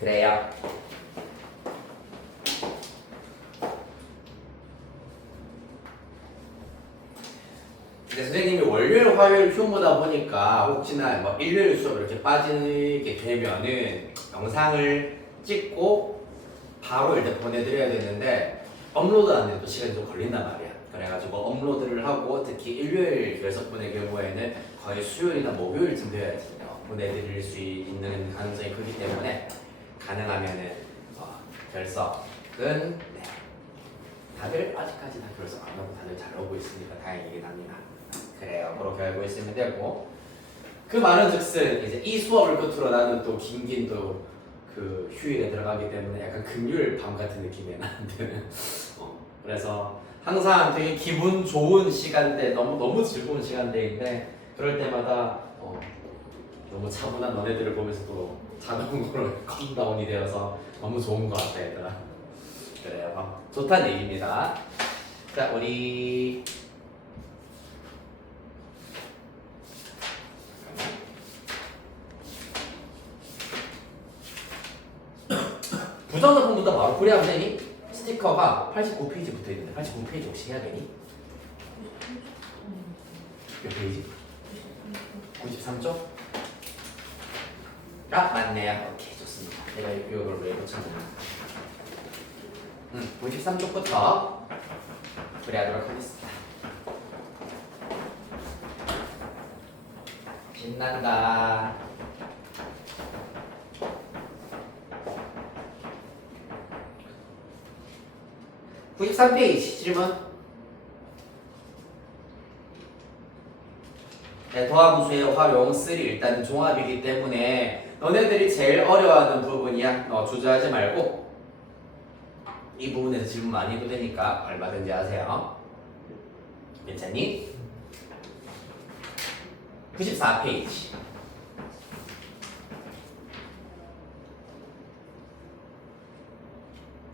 그래요. 근데 선생님이 월요일, 화요일 휴무다 보니까 혹시나 뭐 일요일 수업 이렇게 빠지게 되면은 영상을 찍고 바로 일단 보내드려야 되는데 업로드 안 돼도 시간이 좀 걸린단 말이야. 그래가지고 업로드를 하고 특히 일요일 결석분의 경우에는 거의 수요일이나 목요일쯤 되어야지 보내드릴 수 있는 가능성이 크기 때문에 가능하면은 결석은 네. 다들 아직까지 다 결석 안 하고 다들 잘 오고 있으니까 다행이긴 합니다. 그래요. 그렇게 알고 있으면 되고 그 말은 즉슨 이제 이 수업을 끝으로 나는 또 긴긴 또 그 휴일에 들어가기 때문에 약간 금요일 밤 같은 느낌이 나는데 그래서 항상 되게 기분 좋은 시간대 너무 즐거운 시간대인데 그럴 때마다 너무 차분한 너네들을 보면서 또 자동으로 컴다운이 되어서 너무 좋은 것 같아 얘들아. 그래요. 좋다는 얘기입니다. 자 우리 부정적분부터 바로 풀이하면 되니? 스티커가 89페이지 붙어 있는데 89페이지 혹시 해야 되니? 몇 페이지? 93쪽? 아 맞네요. 오케이 좋습니다. 내가 이걸 왜 붙였나? 93쪽부터 풀이하도록 하겠습니다. 신난다. 93페이지 질문. 네, 도함수의 활용 3 일단은 종합이기 때문에 너네들이 제일 어려워하는 부분이야. 주저하지 말고 이 부분에서 질문 많이 해도 되니까 얼마든지 하세요. 괜찮니? 94페이지.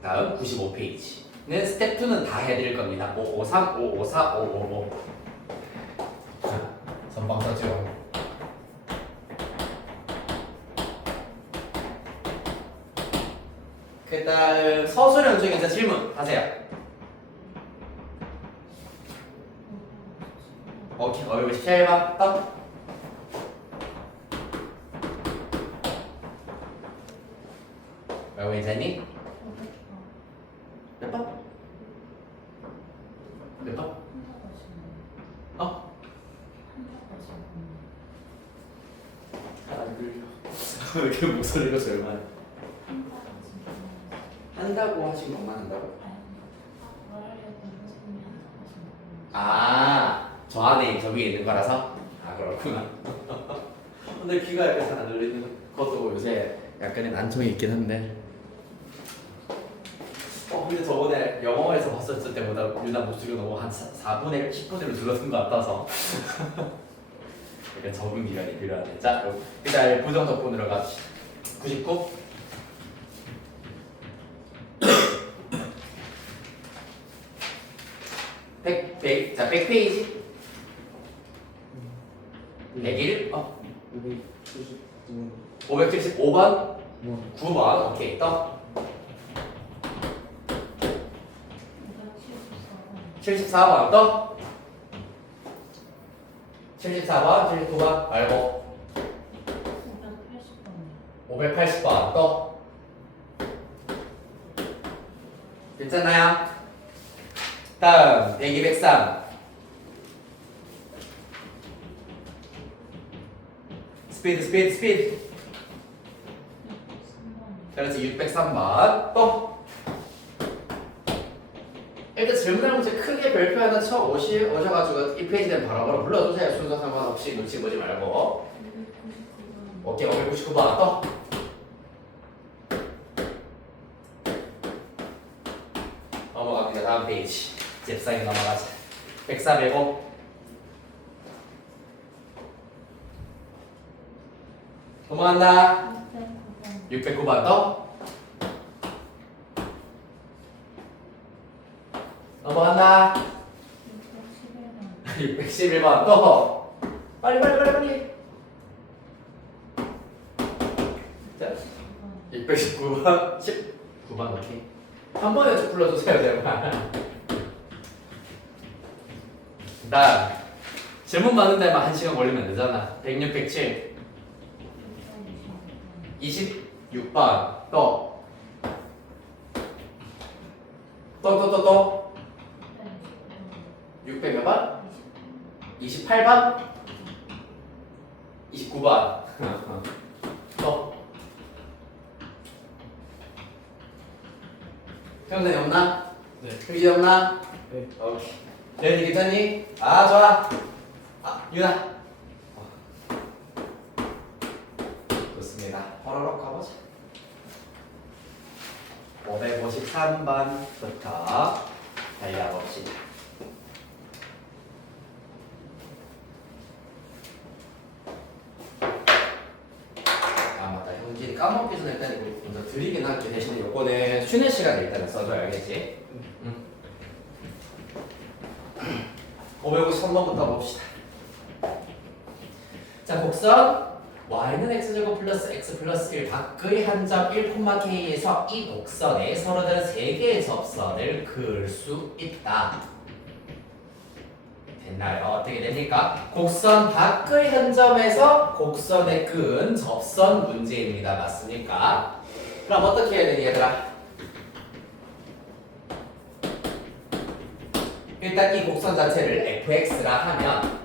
다음 95페이지. 는 스텝 2는 다 해드릴 겁니다. 553, 554, 555. 선방 써죠. 그 다음 서술형 중에서 질문 하세요. 오케이, 얼굴 17번 또. 얼굴 괜찮니? 몇 번? 몇 번? 안 들려. 이렇게 목소리가 절만. 한다고 하신 것만 한다고? 저 안에 저 위에 있는 거라서? 그렇구나. 근데 귀가 약간 잘 안 들리는 것도 요새 약간의 난청이 있긴 한데. 근데 저번에 영어에서 봤었을 때보다 유나 목소리가 너무 한 4분의 10분으로 줄어든 것 같아서 약간 적응 기간이 필요하네. 자, 일단 부정적분으로 갑시다. 99 100, 자 100페이지 101 575번 9번 오케이 또 74번 또 74번 79번 말고 580번 또 괜찮나요? 다음 102, 103 스피드 그렇지 603번 또 일단 질문할 문제 크게 별표 하나 오셔가지고 이 페이지는 바로바로 불러주세요. 순서 상관없이 눈치 보지 말고 오케이 599번 또 넘어갑니다. 다음 페이지 잽싸게 넘어가자. 104, 105 넘어간다. 609번 또 넘어간다. 611번 또 빨리 자 619번 19번 오케이. 한 번에 쭉 불러주세요 제발. 다음 질문 많은 데만 1시간 걸리면 되잖아. 106, 107 26번 또 600 몇 번? 28번? 29번 또 형사님 없나? 네. 휴지 없나? 네. 오케이. 네, 괜찮니? 아 좋아. 아 유나. 좋습니다. 호로록 가보자. 553번부터 달려봅시다. 아 맞다. 형진이 까먹기 전에 일단 이거 먼저 드리긴 할게. 대신에 요거는 쉬는 시간에 일단은 써줘야 알겠지? 응. 553번부터 봅시다. 자, 곡선 y는 x제곱 플러스 x 플러스 1 밖의 한 점 1,k에서 이 곡선에 서로 다른 3개의 접선을 그을 수 있다. 됐나요? 어떻게 됩니까? 곡선 밖의 한 점에서 곡선에 끈 접선 문제입니다. 맞습니까? 그럼 어떻게 해야 되니 얘들아? 일단 이 곡선 자체를 fx라 하면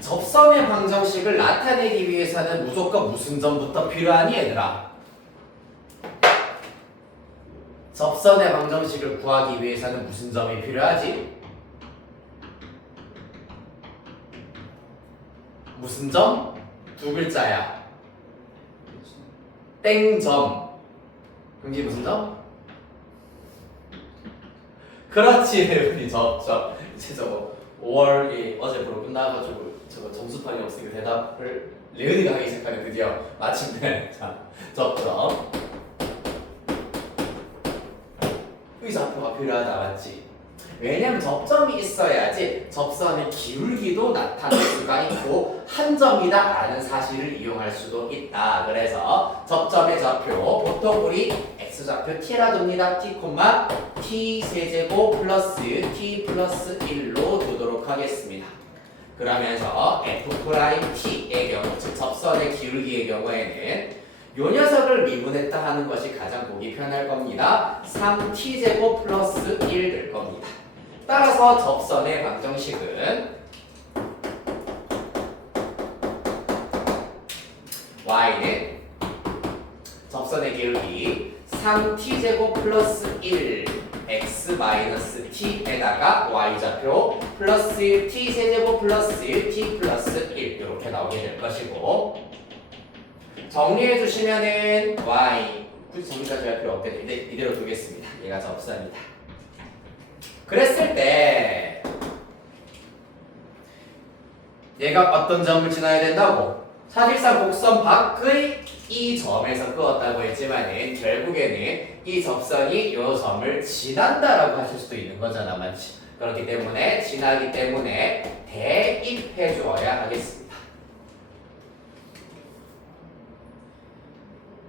접선의 방정식을 나타내기 위해서는 무조건 무슨 점부터 필요하니 얘들아? 접선의 방정식을 구하기 위해서는 무슨 점이 필요하지? 무슨 점? 두 글자야. 땡점. 그게 무슨 점? 그렇지, 우리 이제 저거 5월이 어제 바로 끝나가지고 저거 점수판이 없으니까 대답을 레은이가 하기 시작하네. 드디어 마침내. 자, 접점. 의사표가 필요하다 맞지? 왜냐면 접점이 있어야지 접선의 기울기도 나타낼 수가 있고 한 점이다 라는 사실을 이용할 수도 있다. 그래서 접점의 좌표 보통 우리 x좌표 t라 둡니다. t, t 세제곱 플러스 t 플러스 1로 두도록 하겠습니다. 그러면서 f't의 경우 즉 접선의 기울기의 경우에는 요 녀석을 미분했다 하는 것이 가장 보기 편할 겁니다. 3t제곱 플러스 1 될 겁니다. 따라서 접선의 방정식은 y는 접선의 기울기 3t제곱 플러스 1 x 마이너스 t에다가 y좌표 플러스 t 세제곱 플러스 t 플러스 1 이렇게 나오게 될 것이고 정리해 주시면은 y 굳이 정리까지 할 필요 없겠네. 이대로 두겠습니다. 얘가 접선이다. 그랬을 때 얘가 어떤 점을 지나야 된다고? 사실상 곡선 밖의 이 점에서 끄었다고 했지만은 결국에는 이 접선이 이 점을 지난다라고 하실 수도 있는 거잖아, 맞지? 그렇기 때문에 지나기 때문에 대입해 주어야 하겠습니다.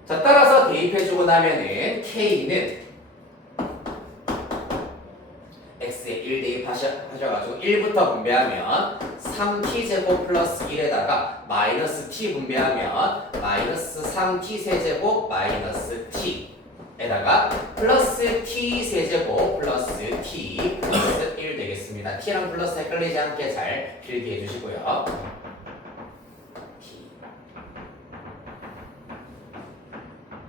자, 따라서 대입해주고 나면은 K는 X에 1 대입하셔가지고 1부터 분배하면 3t제곱 플러스 1에다가 마이너스 t 분배하면 마이너스 3t 세제곱 마이너스 t에다가 플러스 t 세제곱 플러스 t 플러스 1 되겠습니다. t랑 플러스 헷갈리지 않게 잘 필기해 주시고요.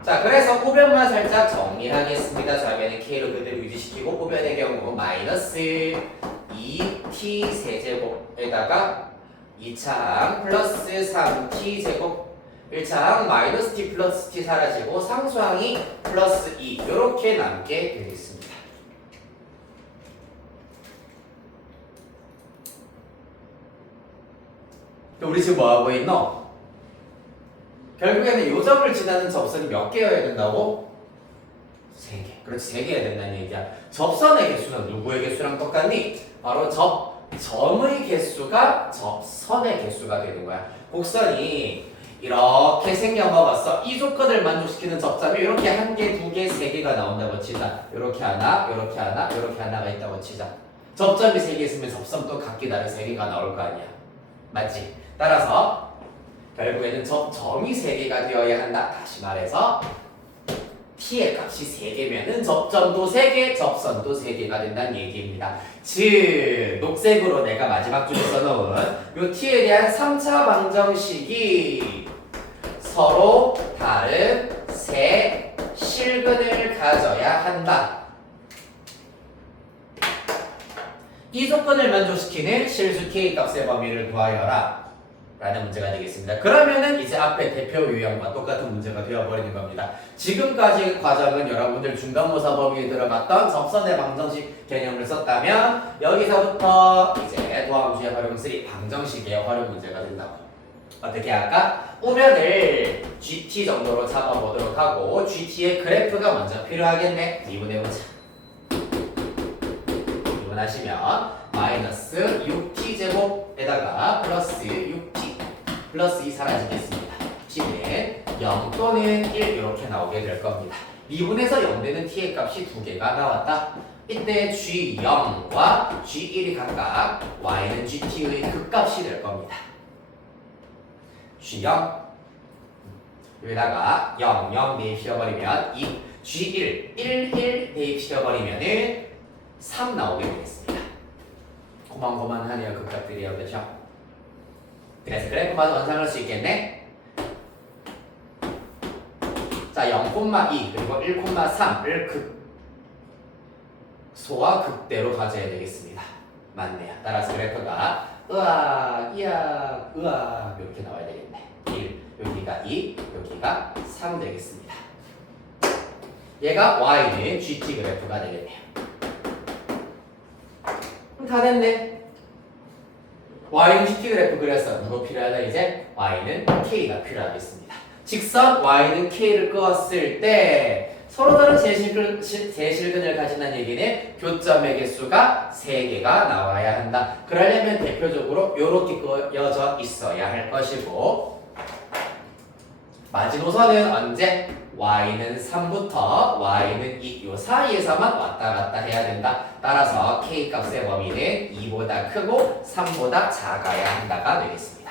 자, 그래서 후변만 살짝 정리하겠습니다. 좌변은 K로 그대로 유지시키고 후변의 경우 마이너스 2t 세제곱에다가 2차항 플러스 3t 제곱 1차항 마이너스 t 플러스 t 사라지고 상수항이 플러스 2 이렇게 남게 되겠습니다. 우리 지금 뭐하고 있노? 결국에는 요점을 지나는 접선이 몇 개여야 된다고? 3개. 그렇지, 3개여야 된다는 얘기야. 접선의 개수는 누구의 개수랑 똑같니? 바로 접점의 개수가 접선의 개수가 되는 거야. 곡선이 이렇게 생겨먹었어. 이 조건을 만족시키는 접점이 이렇게 한 개, 두 개, 세 개가 나온다고 치자. 이렇게 하나, 이렇게 하나, 이렇게 하나가 있다고 치자. 접점이 세 개 있으면 접선도 각기 다른 세 개가 나올 거 아니야. 맞지? 따라서 결국에는 접점이 세 개가 되어야 한다. 다시 말해서 t의 값이 3개면은 접점도 3개, 접선도 3개가 된다는 얘기입니다. 즉, 녹색으로 내가 마지막 줄에 써놓은 요 t에 대한 3차 방정식이 서로 다른 세 실근을 가져야 한다. 이 조건을 만족시키는 실수 k 값의 범위를 구하여라. 라는 문제가 되겠습니다. 그러면은 이제 앞에 대표 유형과 똑같은 문제가 되어버리는 겁니다. 지금까지 과정은 여러분들 중간고사 범위에 들어갔던 접선의 방정식 개념을 썼다면 여기서부터 이제 도함수의 활용 3 방정식의 활용 문제가 된다고. 어떻게 할까? 우변을 GT 정도로 잡아보도록 하고 GT의 그래프가 먼저 필요하겠네. 미분해보자. 미분하시면 마이너스 6t제곱에다가 플러스 6t 플러스 2 사라지겠습니다. t는 0 또는 1 이렇게 나오게 될 겁니다. 미분에서 0 되는 t의 값이 두 개가 나왔다. 이때 g0과 g1이 각각 y는 gt의 극값이 될 겁니다. g0 여기다가 0, 0 대입시켜버리면 2, g1, 1, 1 대입시켜버리면 3 나오게 되겠습니다. 고만고만하네요. 극값들이요. 그렇죠? 그래서 그래프마저 완성할 수 있겠네? 자, 0,2 그리고 1,3을 소와 극대로 가져야 되겠습니다. 맞네요. 따라서 그래프가 으악, 이악, 으악 이렇게 나와야 되겠네. 1, 여기가 2, 여기가 3 되겠습니다. 얘가 y는 gt 그래프가 되겠네요. 다 됐네. y는 gt 그래프 그려서 누구 필요하다 이제? y는 k가 필요하겠습니다. 직선 y는 k를 그었을 때 서로 다른 제실근을 가진다는 얘기는 교점의 개수가 3개가 나와야 한다. 그러려면 대표적으로 이렇게 그어져 있어야 할 것이고 마지노선은 언제? y는 3부터 y는 2, 요 사이에서만 왔다 갔다 해야 된다. 따라서 k 값의 범위는 2보다 크고 3보다 작아야 한다가 되겠습니다.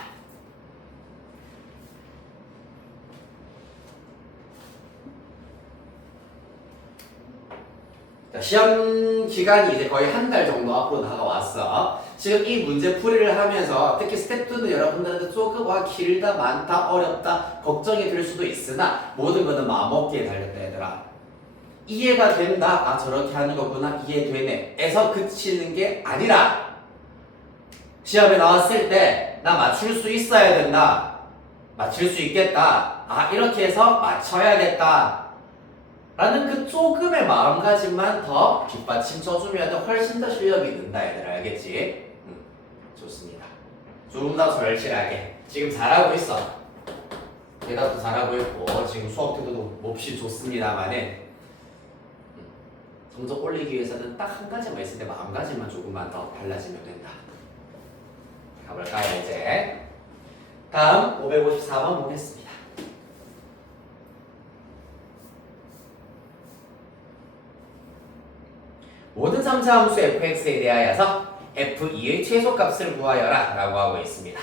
자, 시험 기간이 이제 거의 한 달 정도 앞으로 다가왔어. 지금 이 문제 풀이를 하면서 특히 스텝 2는 여러분들한테 조금 길다, 많다, 어렵다 걱정이 될 수도 있으나 모든 것은 마음먹기에 달렸다 얘들아. 이해가 된다. 아 저렇게 하는 거구나. 이해되네. 에서 그치는 게 아니라 시험에 나왔을 때 나 맞출 수 있어야 된다. 맞출 수 있겠다. 아 이렇게 해서 맞춰야겠다. 라는 그 조금의 마음가짐만 더 뒷받침 쳐주면 훨씬 더 실력이 는다 얘들아. 알겠지? 좋습니다. 조금 더 절실하게 지금 잘하고 있어. 대답도 잘하고 있고 지금 수업 태도도 몹시 좋습니다만은 성적 올리기 위해서는 딱 한 가지만 있을 때 마음가짐만 조금만 더 달라지면 된다. 가볼까요 이제? 다음 554번 보겠습니다. 모든 3차 함수 fx에 대하여서 f2의 최소값을 구하여라 라고 하고 있습니다.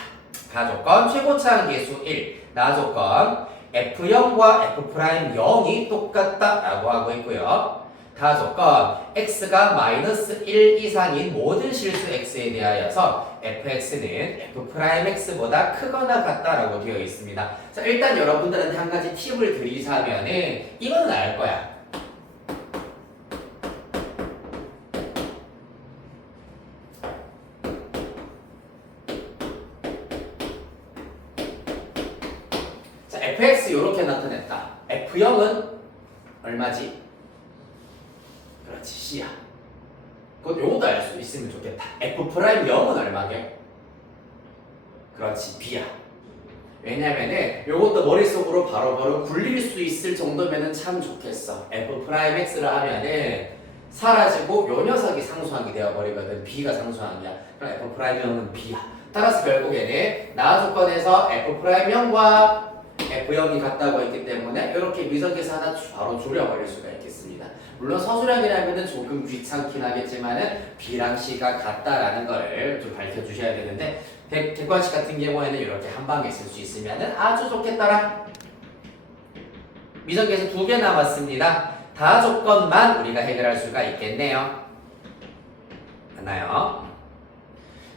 가조건 최고차항 계수 1, 나조건 f0과 f'0이 똑같다 라고 하고 있고요. 가조건 x가 마이너스 1 이상인 모든 실수 x에 대하여서 fx는 f'x보다 크거나 같다라고 되어 있습니다. 자, 일단 여러분들한테 한 가지 팁을 드리자면은 이거는 알 거야. 자, fx 이렇게 나타냈다. f0은 얼마지? 그렇지, C야. 요것도 알 수 있으면 좋겠다. F'0은 얼마게? 그렇지, B야. 왜냐면은 요것도 머릿속으로 바로바로 굴릴 수 있을 정도면은 참 좋겠어. F'X를 하면은 사라지고 요 녀석이 상수항이 되어버리거든. B가 상수항이야. 그럼 F'형은 B야. 따라서 결국에는 나 조건에서 F'형과 F형이 같다고 했기 때문에 이렇게 미적에서 하나 바로 줄여버릴 수가 있겠습니다. 물론 서술형이라면 조금 귀찮긴 하겠지만은 B랑 C가 같다라는 거를 좀 밝혀주셔야 되는데 객관식 같은 경우에는 이렇게 한 방에 쓸 수 있으면은 아주 좋겠더라. 미적에서 2개 남았습니다. 다 조건만 우리가 해결할 수가 있겠네요. 맞나요?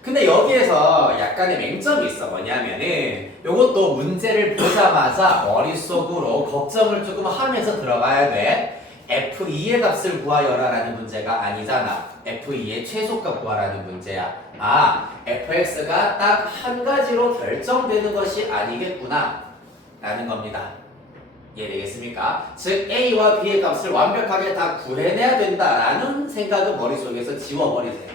근데 여기에서 약간의 맹점이 있어. 뭐냐면은 요것도 문제를 보자마자 머릿속으로 걱정을 조금 하면서 들어가야 돼. F2의 값을 구하여라 라는 문제가 아니잖아. F2의 최소값 구하라는 문제야. 아, fx가 딱 한 가지로 결정되는 것이 아니겠구나 라는 겁니다. 이해되겠습니까? 즉 A와 B의 값을 완벽하게 다 구해내야 된다라는 생각은 머릿속에서 지워버리세요.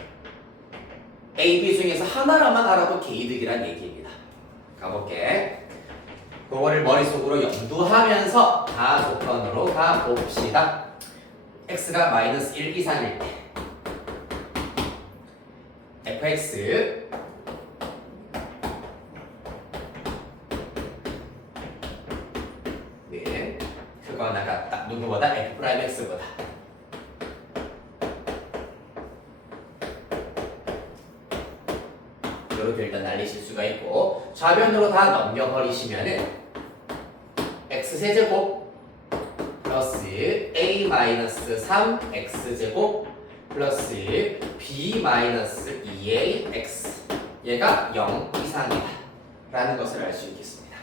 A, B 중에서 하나라만 알아도 개이득이란 얘기입니다. 가볼게. 그거를 머릿속으로 염두하면서 다 조건으로 가봅시다. x가 마이너스 1 이상일 때 fx 네, 크거나 같다. 누구보다 f'x보다. 이렇게 일단 날리실 수가 있고 좌변으로 다 넘겨버리시면은 x세제곱 플러스 a-3 x제곱 플러스 b-2a x 얘가 0 이상이다 라는 것을 알 수 있겠습니다.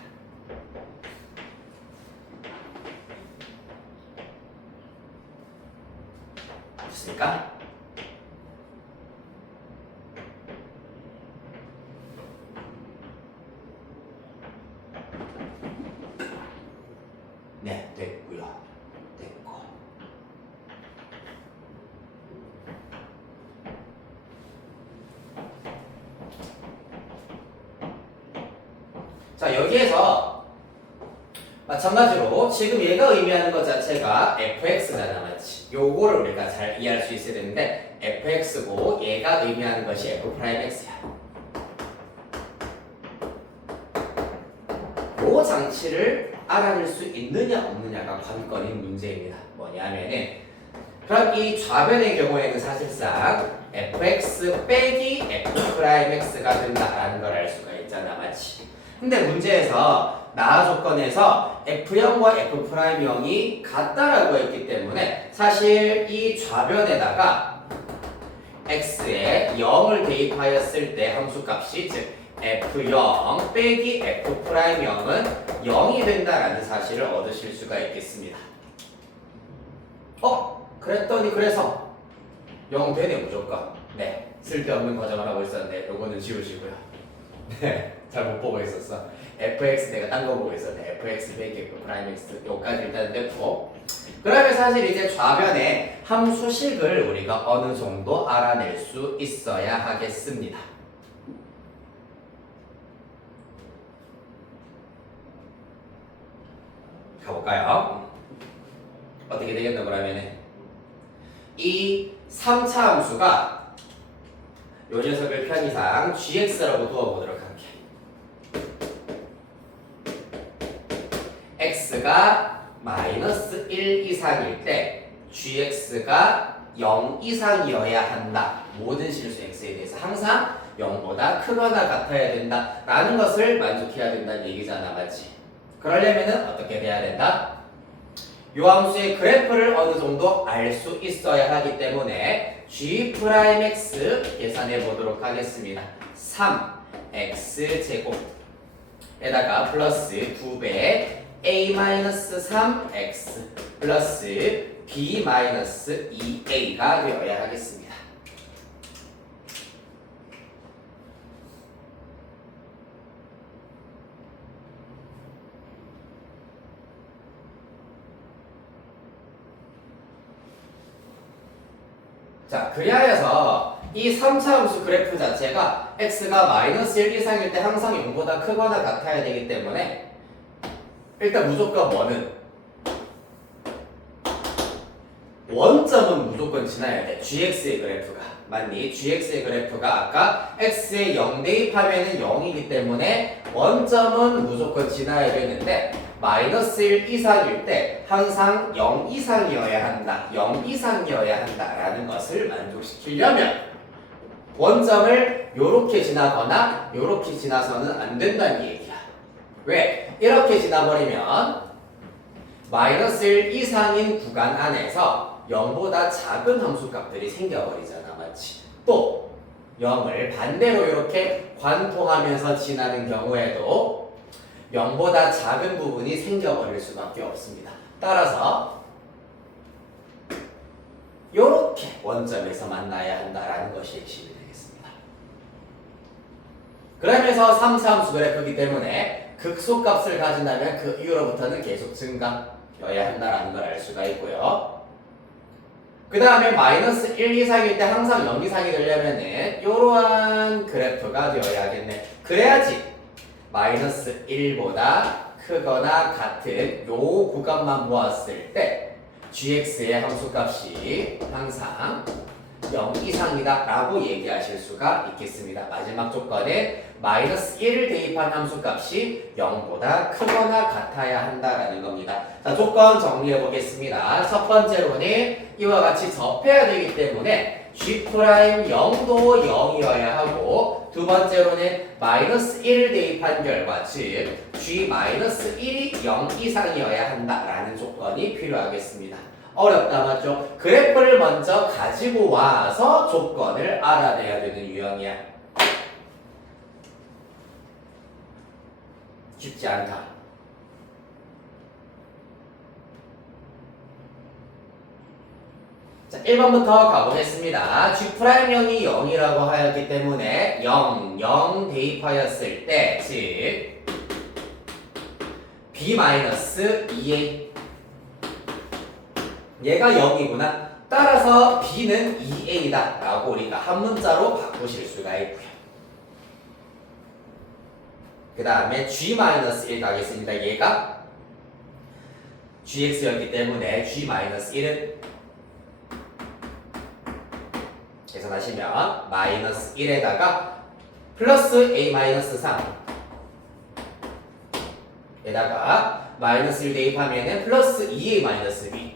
됐습니까? 네, 됐고요. 됐고. 자, 여기에서 마찬가지로 지금 얘가 의미하는 것 자체가 fx잖아, 맞지? 요거를 우리가 잘 이해할 수 있어야 되는데 fx고 얘가 의미하는 것이 f'x야. 요 장치를 알아낼 수 있느냐 없느냐가 관건인 문제입니다. 뭐냐면은 그럼 이 좌변의 경우에는 사실상 fx 빼기 f'x가 된다라는 걸 알 수가 있잖아, 맞지? 근데 문제에서 나 조건에서 f형과 f'형이 같다라고 했기 때문에 사실 이 좌변에다가 x에 0을 대입하였을 때 함수값이 즉 f0 빼기 f'형은 0이 된다라는 사실을 얻으실 수가 있겠습니다. 그랬더니 그래서 0 되네 무조건. 네, 쓸데없는 과정을 하고 있었는데 요거는 지우시고요. 네, 잘 못 보고 있었어. fx 내가 딴 거 보고 있었네. fx 빼기 f'x 요까지 일단 됐고 그러면 사실 이제 좌변에 함수식을 우리가 어느 정도 알아낼 수 있어야 하겠습니다. 가볼까요? 어떻게 되겠나 그러면은 이 3차 함수가 요 녀석을 편의상 gx라고 두어보도록 할게. x가 마이너스 1 이상일 때 gx가 0 이상이어야 한다. 모든 실수 x에 대해서 항상 0보다 크거나 같아야 된다 라는 것을 만족해야 된다는 얘기잖아, 맞지? 그러려면은 어떻게 돼야 된다? 요 함수의 그래프를 어느 정도 알 수 있어야 하기 때문에 g'x 계산해 보도록 하겠습니다. 3x제곱에다가 플러스 2배 a-3x 플러스 b-2a가 되어야 하겠습니다. 자, 그리하여서 이 3차 함수 그래프 자체가 x가 마이너스 1 이상일 때 항상 0보다 크거나 같아야 되기 때문에 일단 무조건 뭐는 원점은 무조건 지나야 돼. gx의 그래프가. 맞니? gx의 그래프가 아까 x에 0 대입하면 0이기 때문에 원점은 무조건 지나야 되는데 마이너스 1 이상일 때 항상 0 이상이어야 한다. 0 이상이어야 한다라는 것을 만족시키려면 원점을 요렇게 지나거나 요렇게 지나서는 안 된다는 얘기야. 왜? 이렇게 지나버리면 마이너스 1 이상인 구간 안에서 0보다 작은 함수값들이 생겨버리잖아. 맞지? 또 0을 반대로 이렇게 관통하면서 지나는 경우에도 0보다 작은 부분이 생겨버릴 수밖에 없습니다. 따라서 이렇게 원점에서 만나야 한다라는 것이 핵심이 되겠습니다. 그러면서 3차 함수 그래프이기 때문에 극소값을 가진다면 그 이후로부터는 계속 증가여야 한다라는 걸 알 수가 있고요. 그 다음에 마이너스 1 이상일 때 항상 0 이상이 되려면은 이러한 그래프가 되어야겠네. 그래야지 마이너스 1보다 크거나 같은 요 구간만 보았을 때 gx의 함수값이 항상 0 이상이다 라고 얘기하실 수가 있겠습니다. 마지막 조건은 마이너스 1을 대입한 함수값이 0보다 크거나 같아야 한다라는 겁니다. 자, 조건 정리해 보겠습니다. 첫 번째로는 이와 같이 접해야 되기 때문에 G'0도 0이어야 하고 두 번째로는 마이너스 1을 대입한 결과 즉 G-1이 0 이상이어야 한다라는 조건이 필요하겠습니다. 어렵다 맞죠? 그래프를 먼저 가지고 와서 조건을 알아내야 되는 유형이야. 쉽지 않다. 자, 1번부터 가보겠습니다. G'0이 0이라고 하였기 때문에 0, 0 대입하였을 때 즉 B-2A 얘가 0이구나. 따라서 B는 2A다 라고 우리가 한 문자로 바꾸실 수가 있고요. 그 다음에 G-1 가겠습니다. 얘가 GX였기 때문에 G-1은 계산하시면 마이너스 1에다가 플러스 A-3 에다가 마이너스 1 대입하면은 플러스 2A-B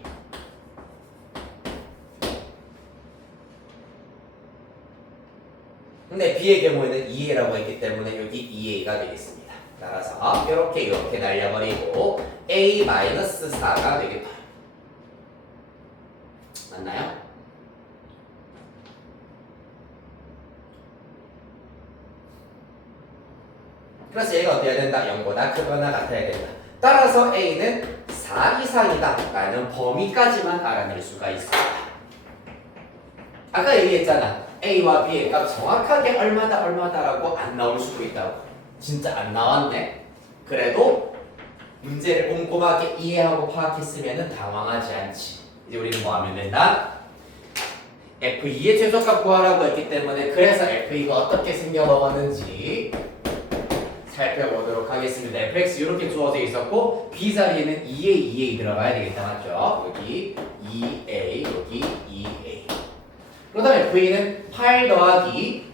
근데 B의 경우에는 2A라고 했기 때문에 여기 2A가 되겠습니다. 따라서 이렇게 날려버리고 A-4가 되겠다. 맞나요? 그래서 얘가 어떻게 해야 된다? 0보다 크거나 같아야 된다. 따라서 A는 4 이상이다 라는 범위까지만 알아낼 수가 있습니다. 아까 얘기했잖아. A와 B의 값 정확하게 얼마다라고 안 나올 수도 있다고. 진짜 안 나왔네. 그래도 문제를 꼼꼼하게 이해하고 파악했으면 당황하지 않지. 이제 우리는 뭐 하면 된다? F2의 최소값 구하라고 했기 때문에 그래서 F2가 어떻게 생겨먹었는지 살펴보도록 하겠습니다. fx 이렇게 주어져 있었고 B 자리에는 2a 들어가야 되겠다 맞죠? 여기 2a 여기 2a 그 다음에 V는 8 더하기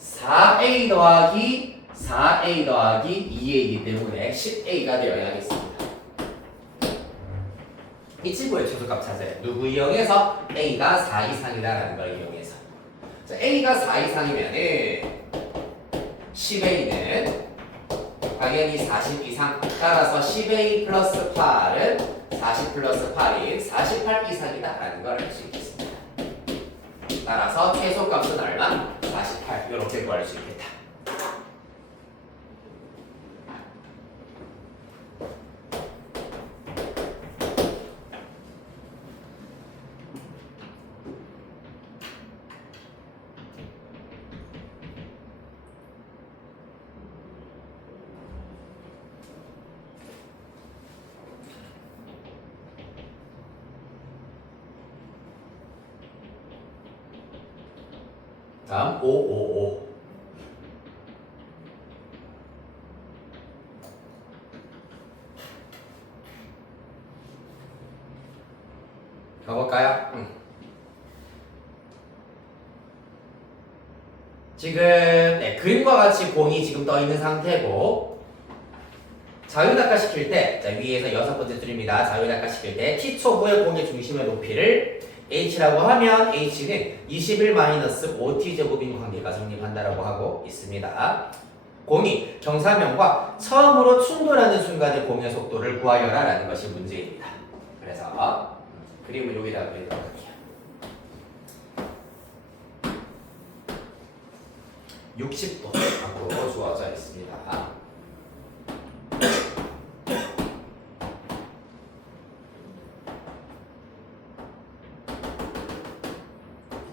4a 더하기 4a 더하기 2a이기 때문에 10a가 되어야겠습니다. 이 친구의 최소값 찾아요. 누구 이용해서? a가 4 이상이다라는 걸 이용해서. 자, a가 4 이상이면은 10a는 당연히 40 이상. 따라서 10a 플러스 8은 40 플러스 8인 48 이상이다라는 걸 알 수 있겠습니다. 따라서 최소값은 얼마? 48 이렇게 구할 수 있겠다. 다음 555 5 지금 그림과 같이 공이 지금 떠 있는 상태고 자유낙하 시킬 때 자, 위에서 여섯 번째 줄입니다. 자유낙하 시킬 때 t초 후의 공의 중심의 높이를 h라고 하면 h는 21-5t 제곱인 관계가 성립한다라고 하고 있습니다. 공이 경사면과 처음으로 충돌하는 순간의 공의 속도를 구하여라 라는 것이 문제입니다. 그래서 그림을 여기다가 그리도록 할게요. 60도 앞으로 주어져 있습니다.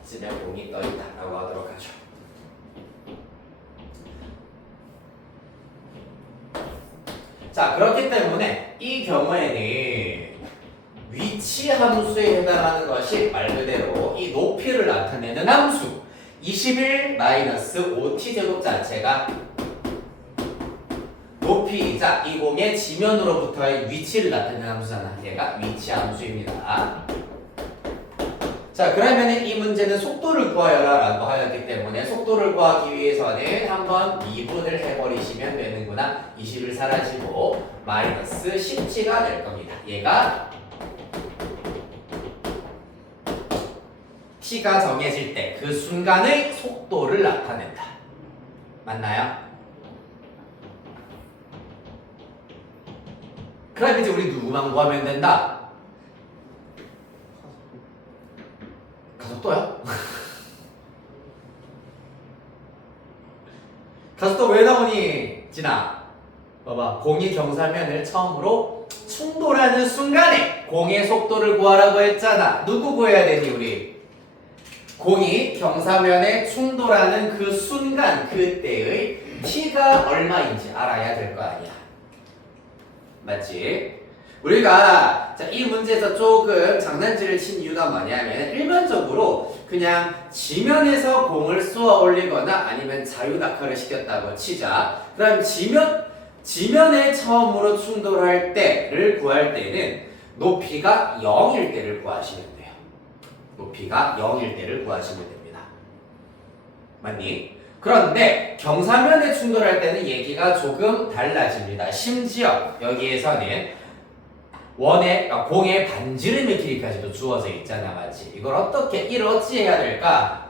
이쯤에 공이 떠 있다라고 하도록 하죠. 자, 그렇기 때문에 이 경우에는 위치 함수에 해당하는 것이 말 그대로 이 높이를 나타내는 함수 21-5t 제곱 자체가 높이이자 이 공의 지면으로부터의 위치를 나타내는 함수잖아. 얘가 위치 함수입니다. 자, 그러면 이 문제는 속도를 구하여라 라고 하였기 때문에 속도를 구하기 위해서는 한번 미분을 해버리시면 되는구나. 20을 사라지고 마이너스 10t가 될 겁니다. 얘가 t가 정해질 때 그 순간의 속도를 나타낸다. 맞나요? 그럼 이제 우리 누구만 구하면 된다? 가속도요? 가속도 왜 나오니? 진아 봐봐, 공이 경사면을 처음으로 충돌하는 순간에 공의 속도를 구하라고 했잖아. 누구 구해야 되니 우리? 공이 경사면에 충돌하는 그 순간 그때의 t가 얼마인지 알아야 될 거 아니야. 맞지? 우리가 이 문제에서 조금 장난질을 친 이유가 뭐냐면 일반적으로 그냥 지면에서 공을 쏘아 올리거나 아니면 자유낙하를 시켰다고 치자. 그럼 지면에 처음으로 충돌할 때를 구할 때는 높이가 0일 때를 구하시면 돼요. 높이가 0일 때를 구하시면 됩니다. 맞니? 그런데 경사면에 충돌할 때는 얘기가 조금 달라집니다. 심지어 여기에서는 공의 반지름의 길이까지도 주어져 있잖아. 맞지? 이걸 이를 어찌 해야 될까?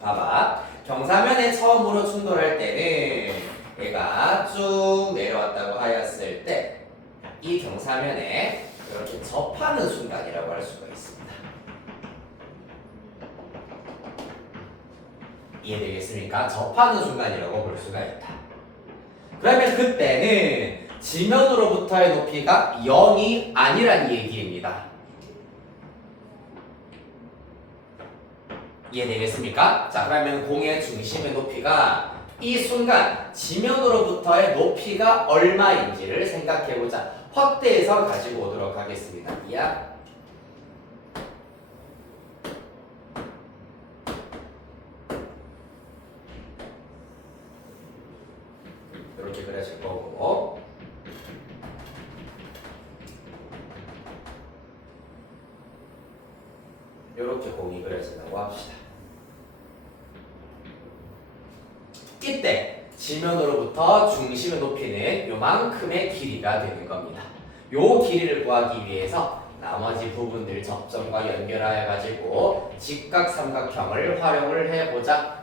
봐봐. 경사면에 처음으로 충돌할 때는 얘가 쭉 내려왔다고 하였을 때 이 경사면에 이렇게 접하는 순간이라고 할 수가 있습니다. 이해되겠습니까? 접하는 순간이라고 볼 수가 있다. 그러면 그때는 지면으로부터의 높이가 0이 아니란 얘기입니다. 이해되겠습니까? 자, 그러면 공의 중심의 높이가 이 순간 지면으로부터의 높이가 얼마인지를 생각해보자. 확대해서 가지고 오도록 하겠습니다. 이해야? 이렇게 그려질 거고 이렇게 공이 그려진다고 합시다. 이때 지면으로부터 중심의 높이는 요만큼의 길이가 되는 겁니다. 요 길이를 구하기 위해서 나머지 부분들 접점과 연결하여 가지고 직각삼각형을 활용을 해보자.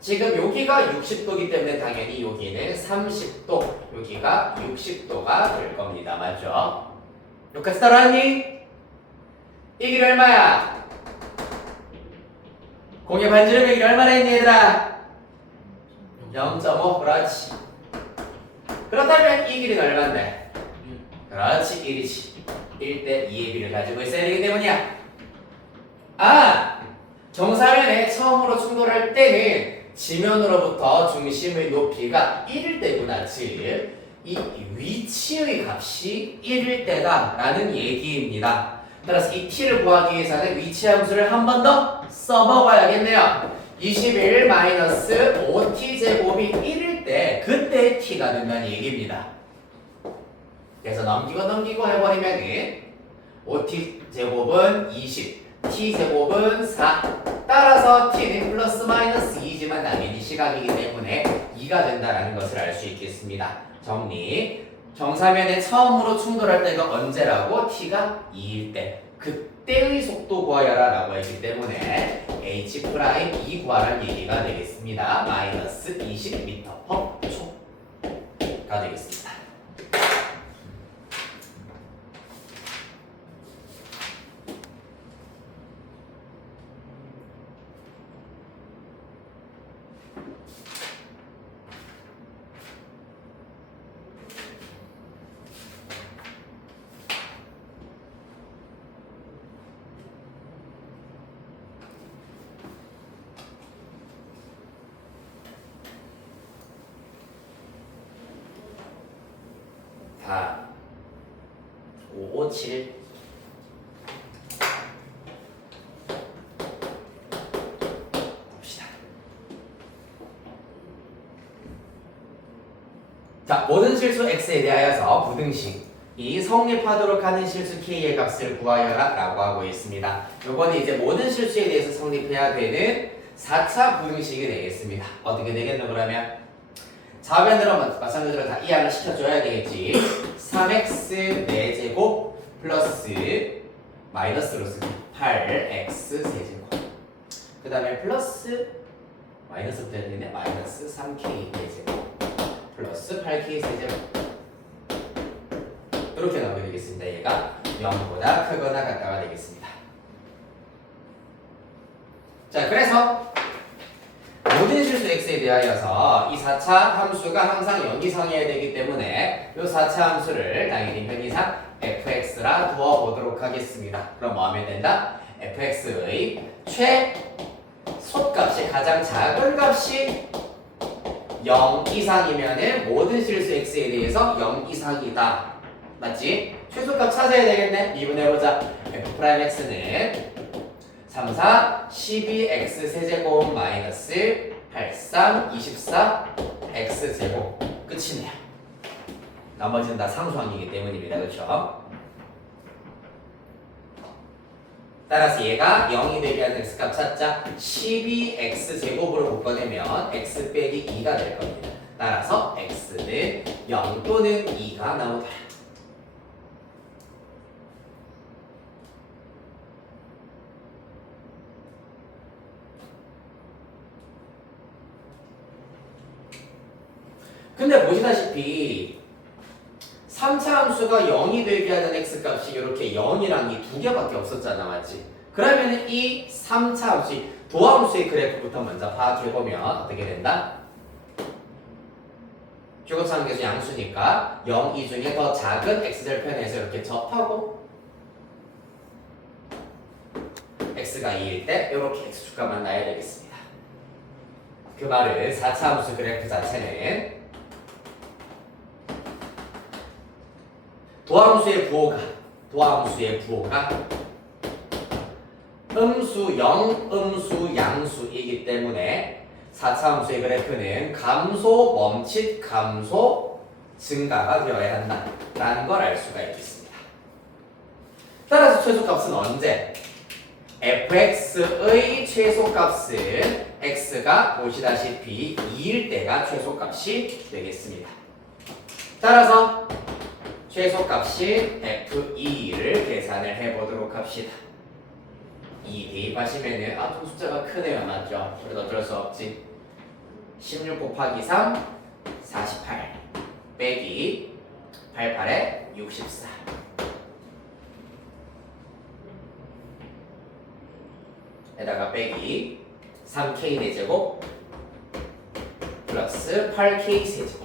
지금 여기가 60도이기 때문에 당연히 여기는 30도, 여기가 60도가 될 겁니다. 맞죠? 여기까지 따라하니? 이 길이 얼마야? 공의 반지름의 길이 얼마나 했니 얘들아? 0.5. 그렇지. 그렇다면 이 길이는 얼마인데? 그렇지, 1이지. 1대 2의 비를 가지고 있어야 되기 때문이야. 경사면에 처음으로 충돌할 때는 지면으로부터 중심의 높이가 1일 때구나. 즉, 이 위치의 값이 1일 때다 라는 얘기입니다. 따라서 이 t를 구하기 위해서는 위치 함수를 한 번 더 써먹어야겠네요. 21-5t 제곱이 1일 때 그때 t가 된다는 얘기입니다. 그래서 넘기고 해버리면은 5t 제곱은 20, t 제곱은 4. 따라서 t는 플러스 마이너스 2지만 X는 당연히 시각이기 때문에 2가 된다라는 것을 알 수 있겠습니다. 정리. 정사면에 처음으로 충돌할 때가 언제라고? t가 2일 때. 그때의 속도 구하여라 라고 했기 때문에 h 프라임 2 구하라는 얘기가 되겠습니다. 마이너스 20m/초가 되겠습니다. 다 557 봅시다. 자, 모든 실수 x에 대하여서 부등식이 성립하도록 하는 실수 k의 값을 구하여라 라고 하고 있습니다. 요거는 이제 모든 실수에 대해서 성립해야 되는 4차 부등식이 되겠습니다. 어떻게 되겠노 그러면? 좌변으로 마찬가지로 다 이항을 시켜줘야 되겠지. 3x 4제곱 플러스 마이너스로 쓰기 8x 세제곱. 그 다음에 플러스 마이너스부터 해야 되겠네. 마이너스 3k 4제곱 플러스 8k 세제곱. 이렇게 나오게 되겠습니다. 얘가 0보다 크거나 같다가 되겠습니다. 자, 그래서 모든 실수 x에 대하여서 이 4차 함수가 항상 0 이상이어야 되기 때문에 이 4차 함수를 당연히 편의상 fx라 두어보도록 하겠습니다. 그럼 뭐 하면 된다? fx의 최소값이 가장 작은 값이 0 이상이면 모든 실수 x에 대해서 0 이상이다. 맞지? 최소값 찾아야 되겠네? 미분해보자. f'x는 3, 4, 12x 세제곱 마이너스 83, 24 x 제곱. 끝이네요. 나머지는 다 상수항이기 때문입니다. 그렇죠? 따라서 얘가 0이 되게 하는 x값 찾자. 12x 제곱으로 묶어내면 x 빼기 2가 될 겁니다. 따라서 x는 0 또는 2가 나오더라. 근데 보시다시피 3차 함수가 0이 되게 하는 x값이 이렇게 0이랑 이 두 개밖에 없었잖아. 맞지? 그러면 이 3차 함수, 도함수의 그래프부터 먼저 파악해보면 어떻게 된다? 최고차항계수 양수니까 0, 2 중에 더 작은 x절편에서 이렇게 접하고 x가 2일 때 이렇게 x축가만 나야 되겠습니다. 그 말은 4차 함수 그래프 자체는 도함수의 부호가 음수 0, 음수 양수이기 때문에 4차 함수의 그래프는 감소, 멈칫, 감소, 증가가 되어야 한다라는 걸 알 수가 있겠습니다. 따라서 최소값은 언제? fx의 최소값은 x가 보시다시피 2일 때가 최소값이 되겠습니다. 따라서 최소값이 f2를 계산을 해보도록 합시다. 2 대입하시면은 좀 숫자가 크네요. 맞죠? 그래도 어쩔 수 없지. 16 곱하기 3 48 빼기 88에 64 에다가 빼기 3k 4제곱 플러스 8k 세제곱.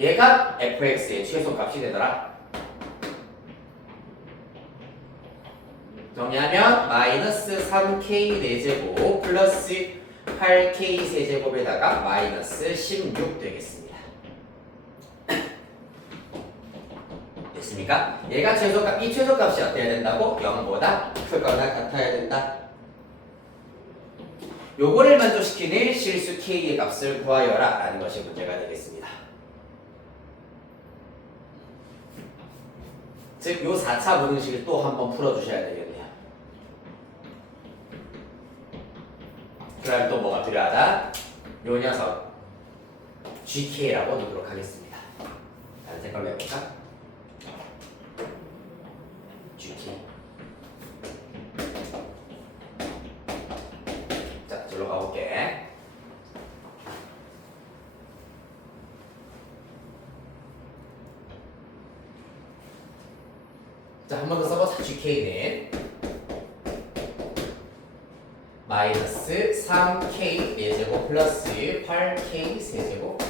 얘가 fx의 최소값이 되더라. 정리하면 마이너스 3k 4제곱 플러스 8k 세제곱에다가 마이너스 16 되겠습니다. 됐습니까? 얘가 최소값, 이 최소값이 어때야 된다고? 0보다 크거나 같아야 된다. 요거를 만족시키는 실수 k의 값을 구하여라 라는 것이 문제가 되겠습니다. 즉, 요 4차 부등식을 또 한번 풀어주셔야 되겠네요. 그럼 또 뭐가 필요하다? 요 녀석 GK라고 놓도록 하겠습니다. 다른 색깔로 해볼까? GK. 자, 저로 가볼게. 자, 한 번 더 써보자. GK는 마이너스 3K 4제곱 플러스 8K 세제곱.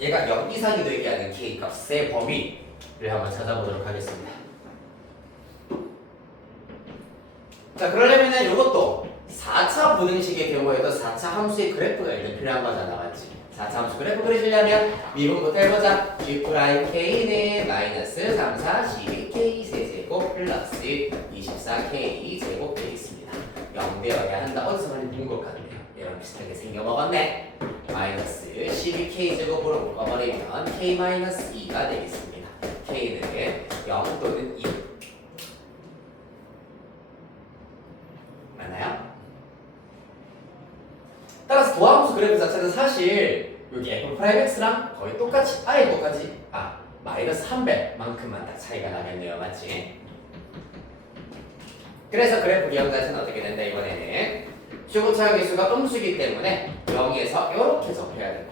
얘가 0 이상이 되게 하는 K 값의 범위를 한번 찾아보도록 하겠습니다. 자, 그러려면은 이것도 4차 분응식의 경우에도 4차 함수의 그래프가 일단 필요한 거잖아, 맞지? 4차 함수 그래프 그리시려면 미분부터 해보자. G'K는 마이너스 3, 4, 12K 세제곱 플러스 24K 제곱 되겠습니다. 0 되어야 한다. 어디서 많이 본 것 같네요. 이런 비슷하게 생겨먹었네. 마이너스 12K 제곱으로 묶어버리면 K-2가 되겠습니다. K는 0 또는 2. 맞나요? 따라서 도함수 그래프 자체는 사실 여기 F'X랑 거의 똑같이, 아예 똑같이, 마이너스 100만큼만 다 차이가 나겠네요. 맞지? 그래서 그래프 기억 자체는 어떻게 된다 이번에는 최고차 계수가 음수이기 때문에 0에서 이렇게 접해야 되고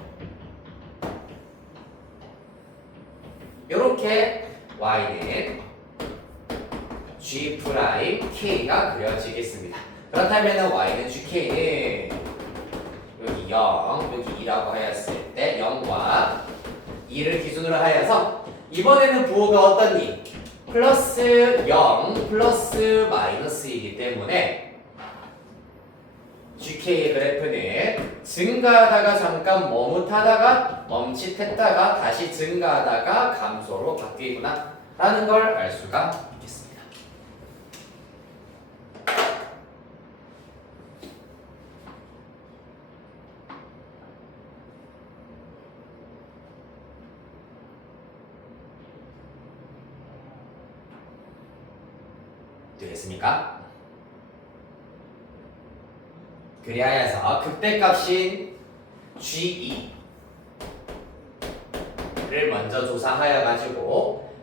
이렇게 y는 G'K가 그려지겠습니다. 그렇다면 y는 GK는 여기 0, 여기 2라고 하였을 때 0과 2를 기준으로 하여서 이번에는 부호가 어떠니? 플러스 0 플러스 마이너스이기 때문에 GK의 그래프는 증가하다가 잠깐 머뭇하다가 멈칫했다가 다시 증가하다가 감소로 바뀌구나 라는 걸 알 수가 있겠습니다. 되겠습니까? 그리하여서 극대값인 G2를 먼저 조사하여 가지고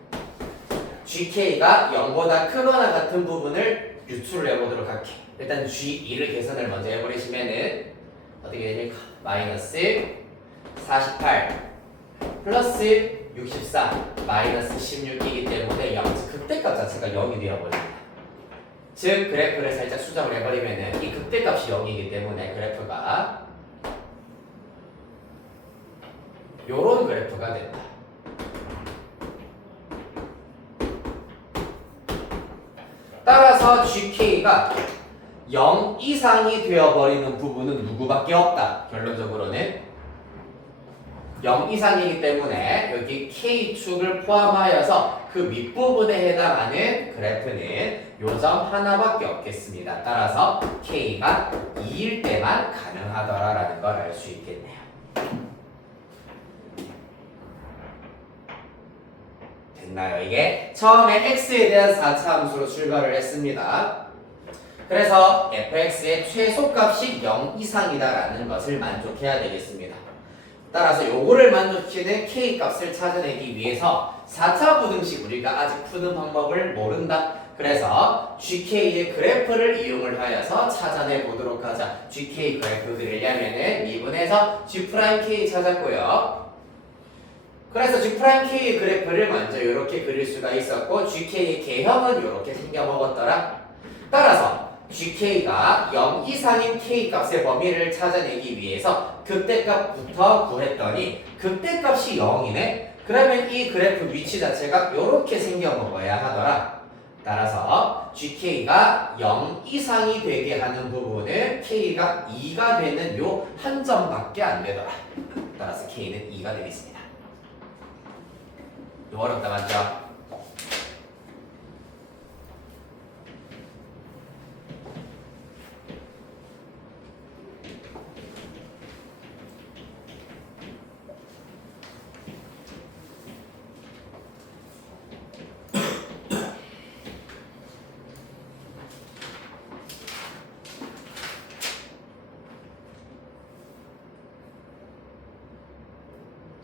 GK가 0보다 크거나 같은 부분을 유출을 해보도록 할게. 일단 G2를 계산을 먼저 해버리시면은 어떻게 됩니까? 마이너스 48 플러스 64 마이너스 16이기 때문에 0, 극대값 자체가 0이 되어버립니다. 즉 그래프를 살짝 수정을 해버리면은 이 극대값이 0이기 때문에 그래프가 요런 그래프가 된다. 따라서 GK가 0 이상이 되어버리는 부분은 누구밖에 없다. 결론적으로는 0 이상이기 때문에 여기 K축을 포함하여서 그 윗부분에 해당하는 그래프는 요 점 하나밖에 없겠습니다. 따라서 K가 2일 때만 가능하더라라는 걸 알 수 있겠네요. 됐나요? 이게 처음에 X에 대한 4차 함수로 출발을 했습니다. 그래서 fx의 최소값이 0 이상이다라는 것을 만족해야 되겠습니다. 따라서 요거를 만족시키는 K값을 찾아내기 위해서 4차 부등식 우리가 아직 푸는 방법을 모른다. 그래서 GK의 그래프를 이용을 하여서 찾아내 보도록 하자. GK 그래프 그리려면은 미분해서 G'K 찾았고요. 그래서 G'K의 그래프를 먼저 이렇게 그릴 수가 있었고 GK의 개형은 이렇게 생겨먹었더라. 따라서 GK가 0 이상인 K값의 범위를 찾아내기 위해서 극대값부터 구했더니 극대값이 0이네? 그러면 이 그래프 위치 자체가 이렇게 생겨먹어야 하더라. 따라서 GK가 0 이상이 되게 하는 부분은 K가 2가 되는 요 한 점밖에 안 되더라. 따라서 K는 2가 되겠습니다. 좀 어렵다 맞죠?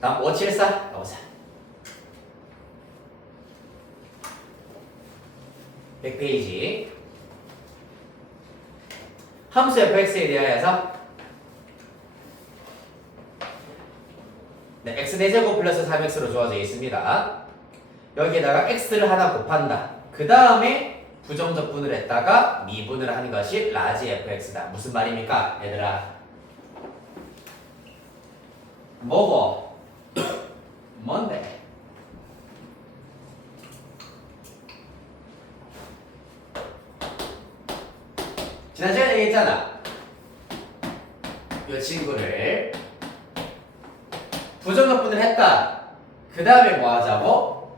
다음 574 가보자. 100페이지. 함수 fx에 대하여서 네, x4제곱 플러스 3x로 주어져 있습니다. 여기에다가 x를 하나 곱한다. 그 다음에 부정적분을 했다가 미분을 하는 것이 라지 fx다. 무슨 말입니까? 얘들아. 뭐고? 뭔데? 지난 시간에 얘기했잖아. 이 친구를 부정적분을 했다. 그 다음에 뭐 하자고?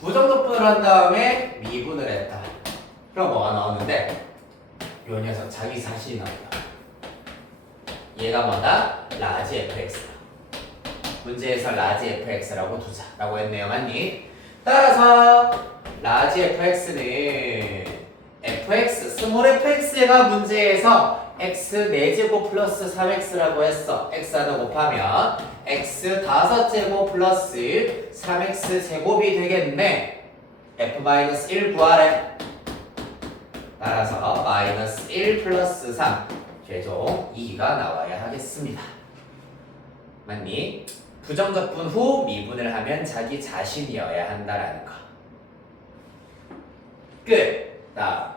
부정적분을 한 다음에 미분을 했다. 그럼 뭐가 나오는데? 요 녀석 자기 자신이 나온다. 얘가 뭐다? 라지 fx다. 문제에서 라지 fx라고 두자라고 했네요. 맞니? 따라서 라지 fx는 fx, 스몰 fx가 문제에서 x 4제곱 플러스 3x라고 했어. x 하나 곱하면 x 5제곱 플러스 3x 제곱이 되겠네. f-1 구하래. 따라서 마이너스 1 플러스 3 최종 2가 나와야 하겠습니다. 맞니? 부정적분 후 미분을 하면 자기 자신이어야 한다라는 거. 끝. 다음.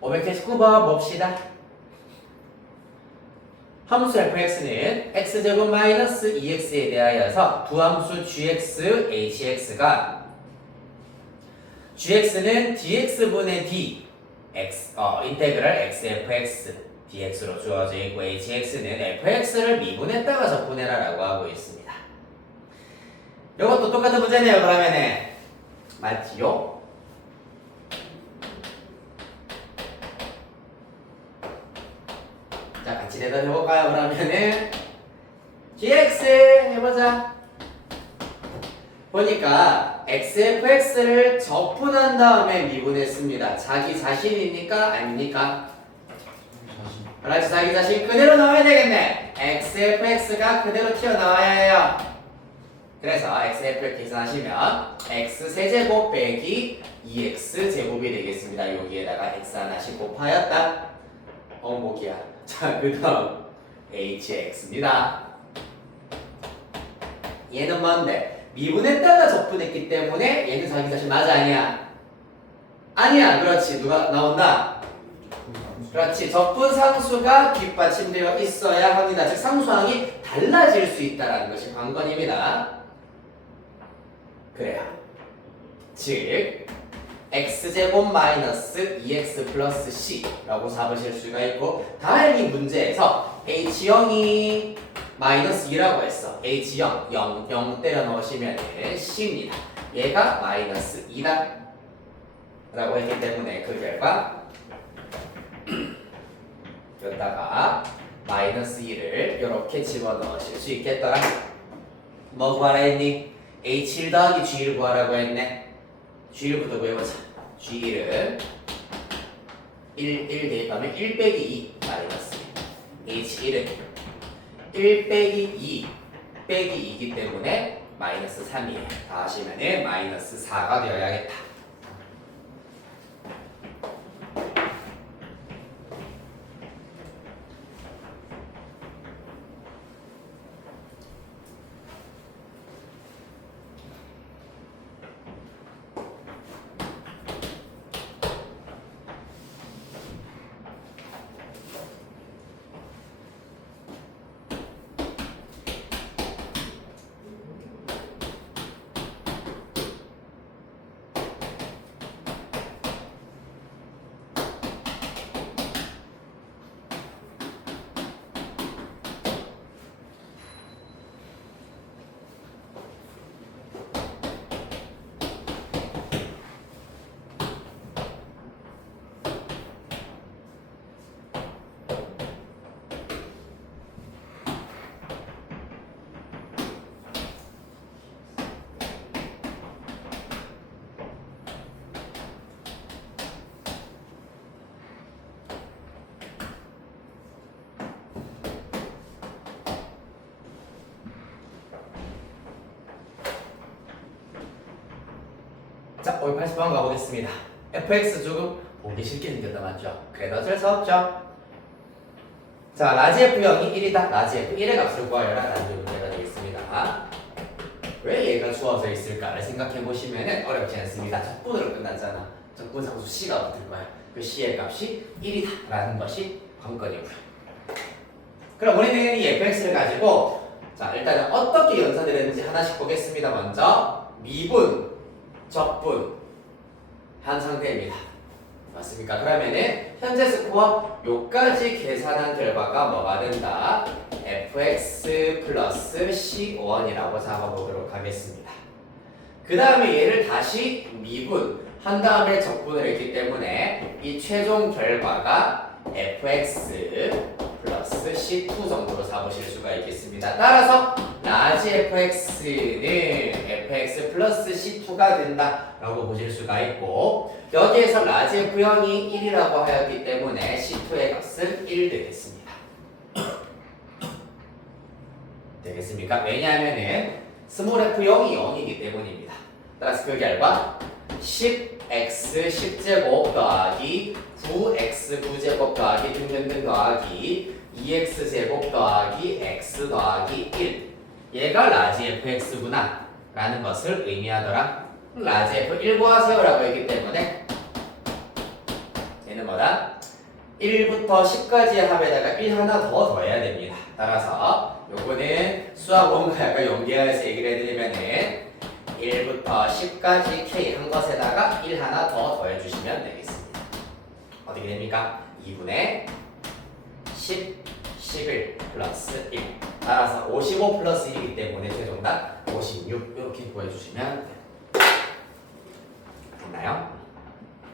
(579번) 봅시다. 함수 fx는 x제곱 마이너스 2x에 대하여서 부함수 gx, hx가 gx는 dx분의 d 인테그랄 xfx dx로 주어져 있고 hx는 fx를 미분했다가 적분해라라고 하고 있습니다. 이것도 똑같은 문제네요. 그러면은 맞지요? 자, 같이 대답해볼까요? 그러면은 gx 해보자. 보니까 xfx를 적분한 다음에 미분했습니다. 자기 자신입니까? 아닙니까? 그렇지, 자기 자신 그대로 나와야 되겠네. xfx가 그대로 튀어나와야 해요. 그래서 xfx 계산하시면 x 세제곱 빼기 2x 제곱이 되겠습니다. 여기에다가 x 하나씩 곱하였다. 어목이야. 자, 그 다음 hx입니다. 얘는 뭔데? 미분했다가 적분했기 때문에 얘는 자기 자신 맞아 아니야? 아니야. 그렇지. 누가 나온다? 그렇지. 적분 상수가 뒷받침되어 있어야 합니다. 즉 상수항이 달라질 수 있다는 것이 관건입니다. 그래요. 즉 x제곱 마이너스 2x 플러스 c라고 잡으실 수가 있고, 다행히 문제에서 h0이 마이너스 2라고 했어. h0, 0 때려 넣으시면 c입니다. 얘가 마이너스 2다 라고 했기 때문에 그 결과 여기다가 마이너스 2를 이렇게 집어넣으실 수 있겠더라. 뭐 구하라 했니? h1 더하기 g1 구하라고 했네. g1부터 구해보자. g1은 1 대입하면 1 빼기 2 마이너스 h1은 1 빼기 2 빼기 2이기 때문에 마이너스 3이에요. 다 하시면 마이너스 4가 되어야겠다. 거의 80번 가보겠습니다. fx 조금 보기 쉽게 생겼다 맞죠? 그래도 어쩔 수 없죠. 자, 라지 f0이 1이다. 라지 f1의 값을 구하여라 라는 문제가 되겠습니다. 왜 얘가 주어져 있을까를 생각해 보시면 어렵지 않습니다. 적분으로 끝났잖아. 적분 상수 c가 붙을 거야. 그 c의 값이 1이다 라는 것이 관건이고요. 그럼 우리는 이 fx를 가지고 자 일단은 어떻게 연산되는지 하나씩 보겠습니다. 먼저 미분, 적분 한 상태입니다. 맞습니까? 그러면은 현재 스코어 요까지 계산한 결과가 뭐가 된다? fx 플러스 c1이라고 잡아보도록 하겠습니다. 그 다음에 얘를 다시 미분 한 다음에 적분을 했기 때문에 이 최종 결과가 fx 플러스 c2 정도로 잡으실 수가 있겠습니다. 따라서 라지 fx는 fx 플러스 c2가 된다라고 보실 수가 있고 여기에서 라지 f0이 1이라고 하였기 때문에 c2의 값은 1 되겠습니다. 되겠습니까? 왜냐하면은 스몰 f0이 0이기 때문입니다. 따라서 그 결과 10x 10제곱 더하기 9x 9제곱 더하기 등등등 더하기 2x 제곱 더하기 x 더하기 1 얘가 라지 fx구나 라는 것을 의미하더라. 라지 f1 구하세요라고 했기 때문에 얘는 뭐다? 1부터 10까지의 합에다가 1 하나 더 더해야 됩니다. 따라서 요거는 수학 원과 약간 연계해서 얘기를 해드리면은 1부터 10까지 k 한 것에다가 1 하나 더 더해주시면 되겠습니다. 어떻게 됩니까? 2분의 10, 11 플러스 1 따라서 55 플러스 1이기 때문에 최종답 56 이렇게 구해주시면 됐나요?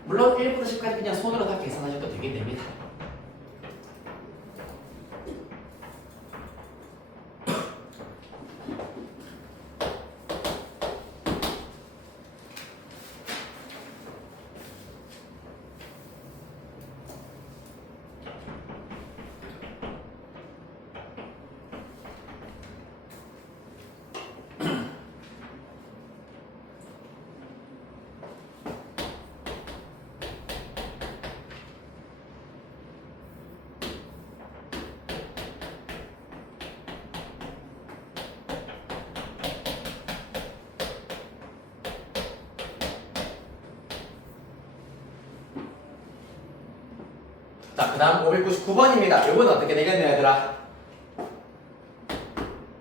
물론 1부터 10까지 그냥 손으로 다 계산하셔도 되긴 됩니다. 자, 그 다음 599번입니다. 요건 어떻게 되겠네요, 얘들아?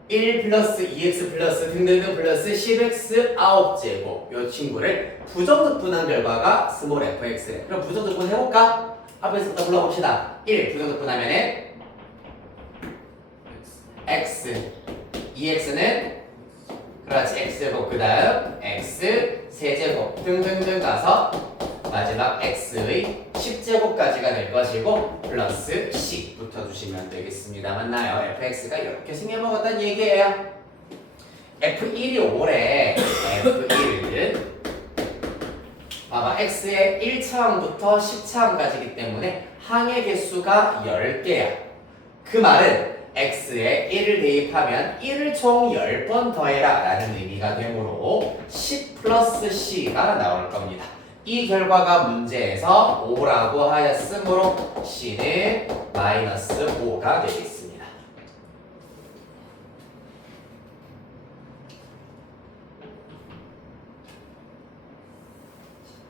1 플러스 2x 플러스 등등등 플러스 10x 9제곱 요 친구를 부정적분한 결과가 스몰 fx래. 그럼 부정적분 해볼까? 앞에서부터 불러봅시다. 1 부정적분하면은 x 2x는 그렇지 x제곱 그 다음 x 세제곱 등등등 가서 마지막 x의 10제곱까지가 될 것이고 플러스 c 붙여주시면 되겠습니다. 맞나요? fx가 이렇게 생겨먹었다는 얘기예요. f1이 5래. f1은 봐봐 x의 1차항부터 10차항까지이기 때문에 항의 개수가 10개야. 그 말은 x에 1을 대입하면 1을 총 10번 더해라 라는 의미가 되므로 10 플러스 c가 나올 겁니다. 이 결과가 문제에서 5라고 하였으므로 c는 마이너스 5가 되겠습니다.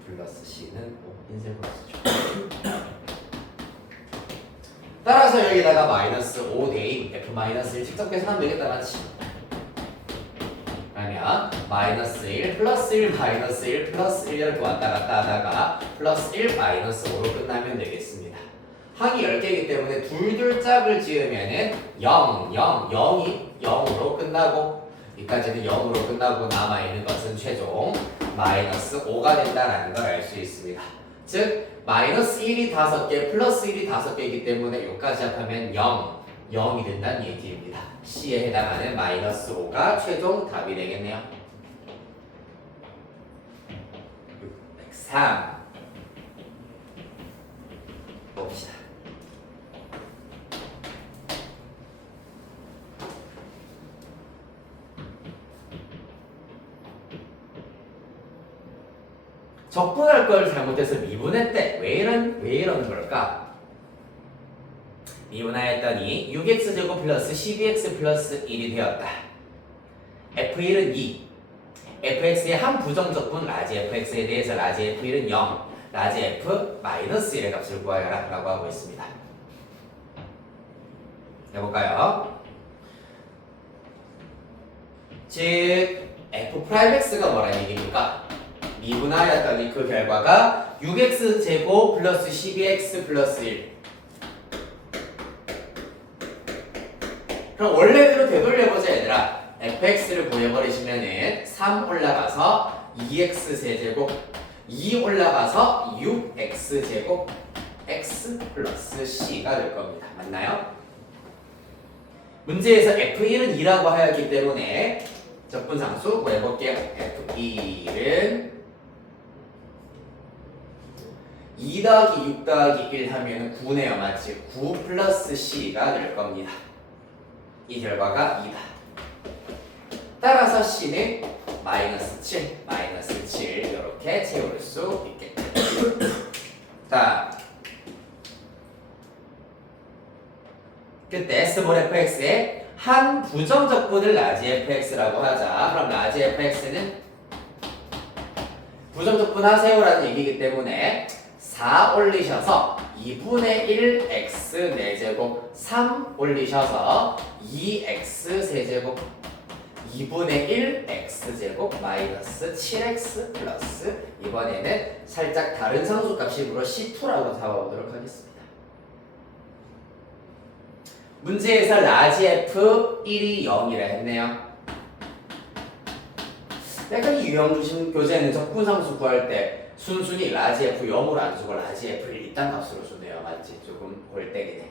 플러스 c는 5 흰색으로 쓰죠. 따라서 여기다가 마이너스 5 대인 f-1을 직접 계산하면 되겠다 맞지? 그러면 마이너스 1 플러스 1 마이너스 1 플러스 1 이렇게 왔다 갔다 하다가 플러스 1 마이너스 5로 끝나면 되겠습니다. 항이 10개이기 때문에 둘둘 짝을 지으면은 0, 0, 0이 0으로 끝나고 여기까지는 0으로 끝나고 남아있는 것은 최종 마이너스 5가 된다는 걸 알 수 있습니다. 즉 마이너스 1이 5개 플러스 1이 5개이기 때문에 여기까지 합하면 0, 0이 된다는 얘기입니다. C에 해당하는 마이너스 5가 최종 답이 되겠네요. 603 봅시다. 적분할 걸 잘못해서 미분했대. 왜 이러는 걸까? 미분하였더니 6x제곱 플러스 12x 플러스 1이 되었다. f1은 2. fx의 한 부정적분 라지 fx에 대해서 라지 f1은 0. 라지 f 마이너스 1의 값을 구하여라 라고 하고 있습니다. 해볼까요? 즉 f'x가 뭐라는 얘기입니까? 미분하였더니 그 결과가 6x제곱 플러스 12x 플러스 1. 그럼 원래대로 되돌려보자 얘들아. fx를 구해버리시면은 3 올라가서 2x 세제곱 2 올라가서 6x제곱 x 플러스 c가 될 겁니다. 맞나요? 문제에서 f1은 2라고 하였기 때문에 적분상수 구해볼게요. f1은 2 더하기 6 더하기 1 하면 9네요. 맞지? 9 플러스 c가 될 겁니다. 이 결과가 2다. 따라서 c는 마이너스 7 이렇게 채울 수 있겠다. 자, 그때 스몰 fx의 한 부정적분을 라지 fx라고 하자. 그럼 라지 fx는 부정적분 하세요라는 얘기이기 때문에 4 올리셔서 2분의 1 x 4제곱 3 올리셔서 2x 세제곱 2분의 1 x제곱 마이너스 7x 플러스 이번에는 살짝 다른 상수값식으로 C2라고 잡아보도록 하겠습니다. 문제에서 라지 F1이 0이라 했네요. 약간 이 유형중심 교재는 적분상수 구할 때 순순히 라지 F 0으로 안 주고 라지 F1 이딴 값으로 주네요. 맞지? 조금 골때리네.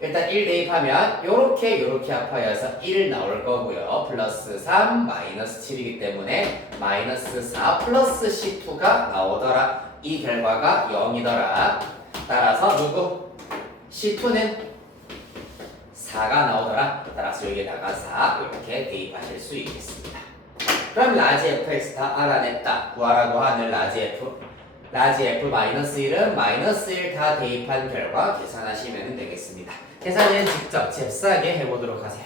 일단 1 대입하면 요렇게 합하여서 1 나올 거고요. 플러스 3 마이너스 7이기 때문에 마이너스 4 플러스 C2가 나오더라. 이 결과가 0이더라. 따라서 누구? C2는 4가 나오더라. 따라서 여기에다가 4 이렇게 대입하실 수 있겠습니다. 그럼 라지 fx 다 알아냈다. 구하라고 하는 라지 f 마이너스 1은 마이너스 1 다 대입한 결과 계산하시면 되겠습니다. 계산은 직접 잽싸게 해보도록 하세요.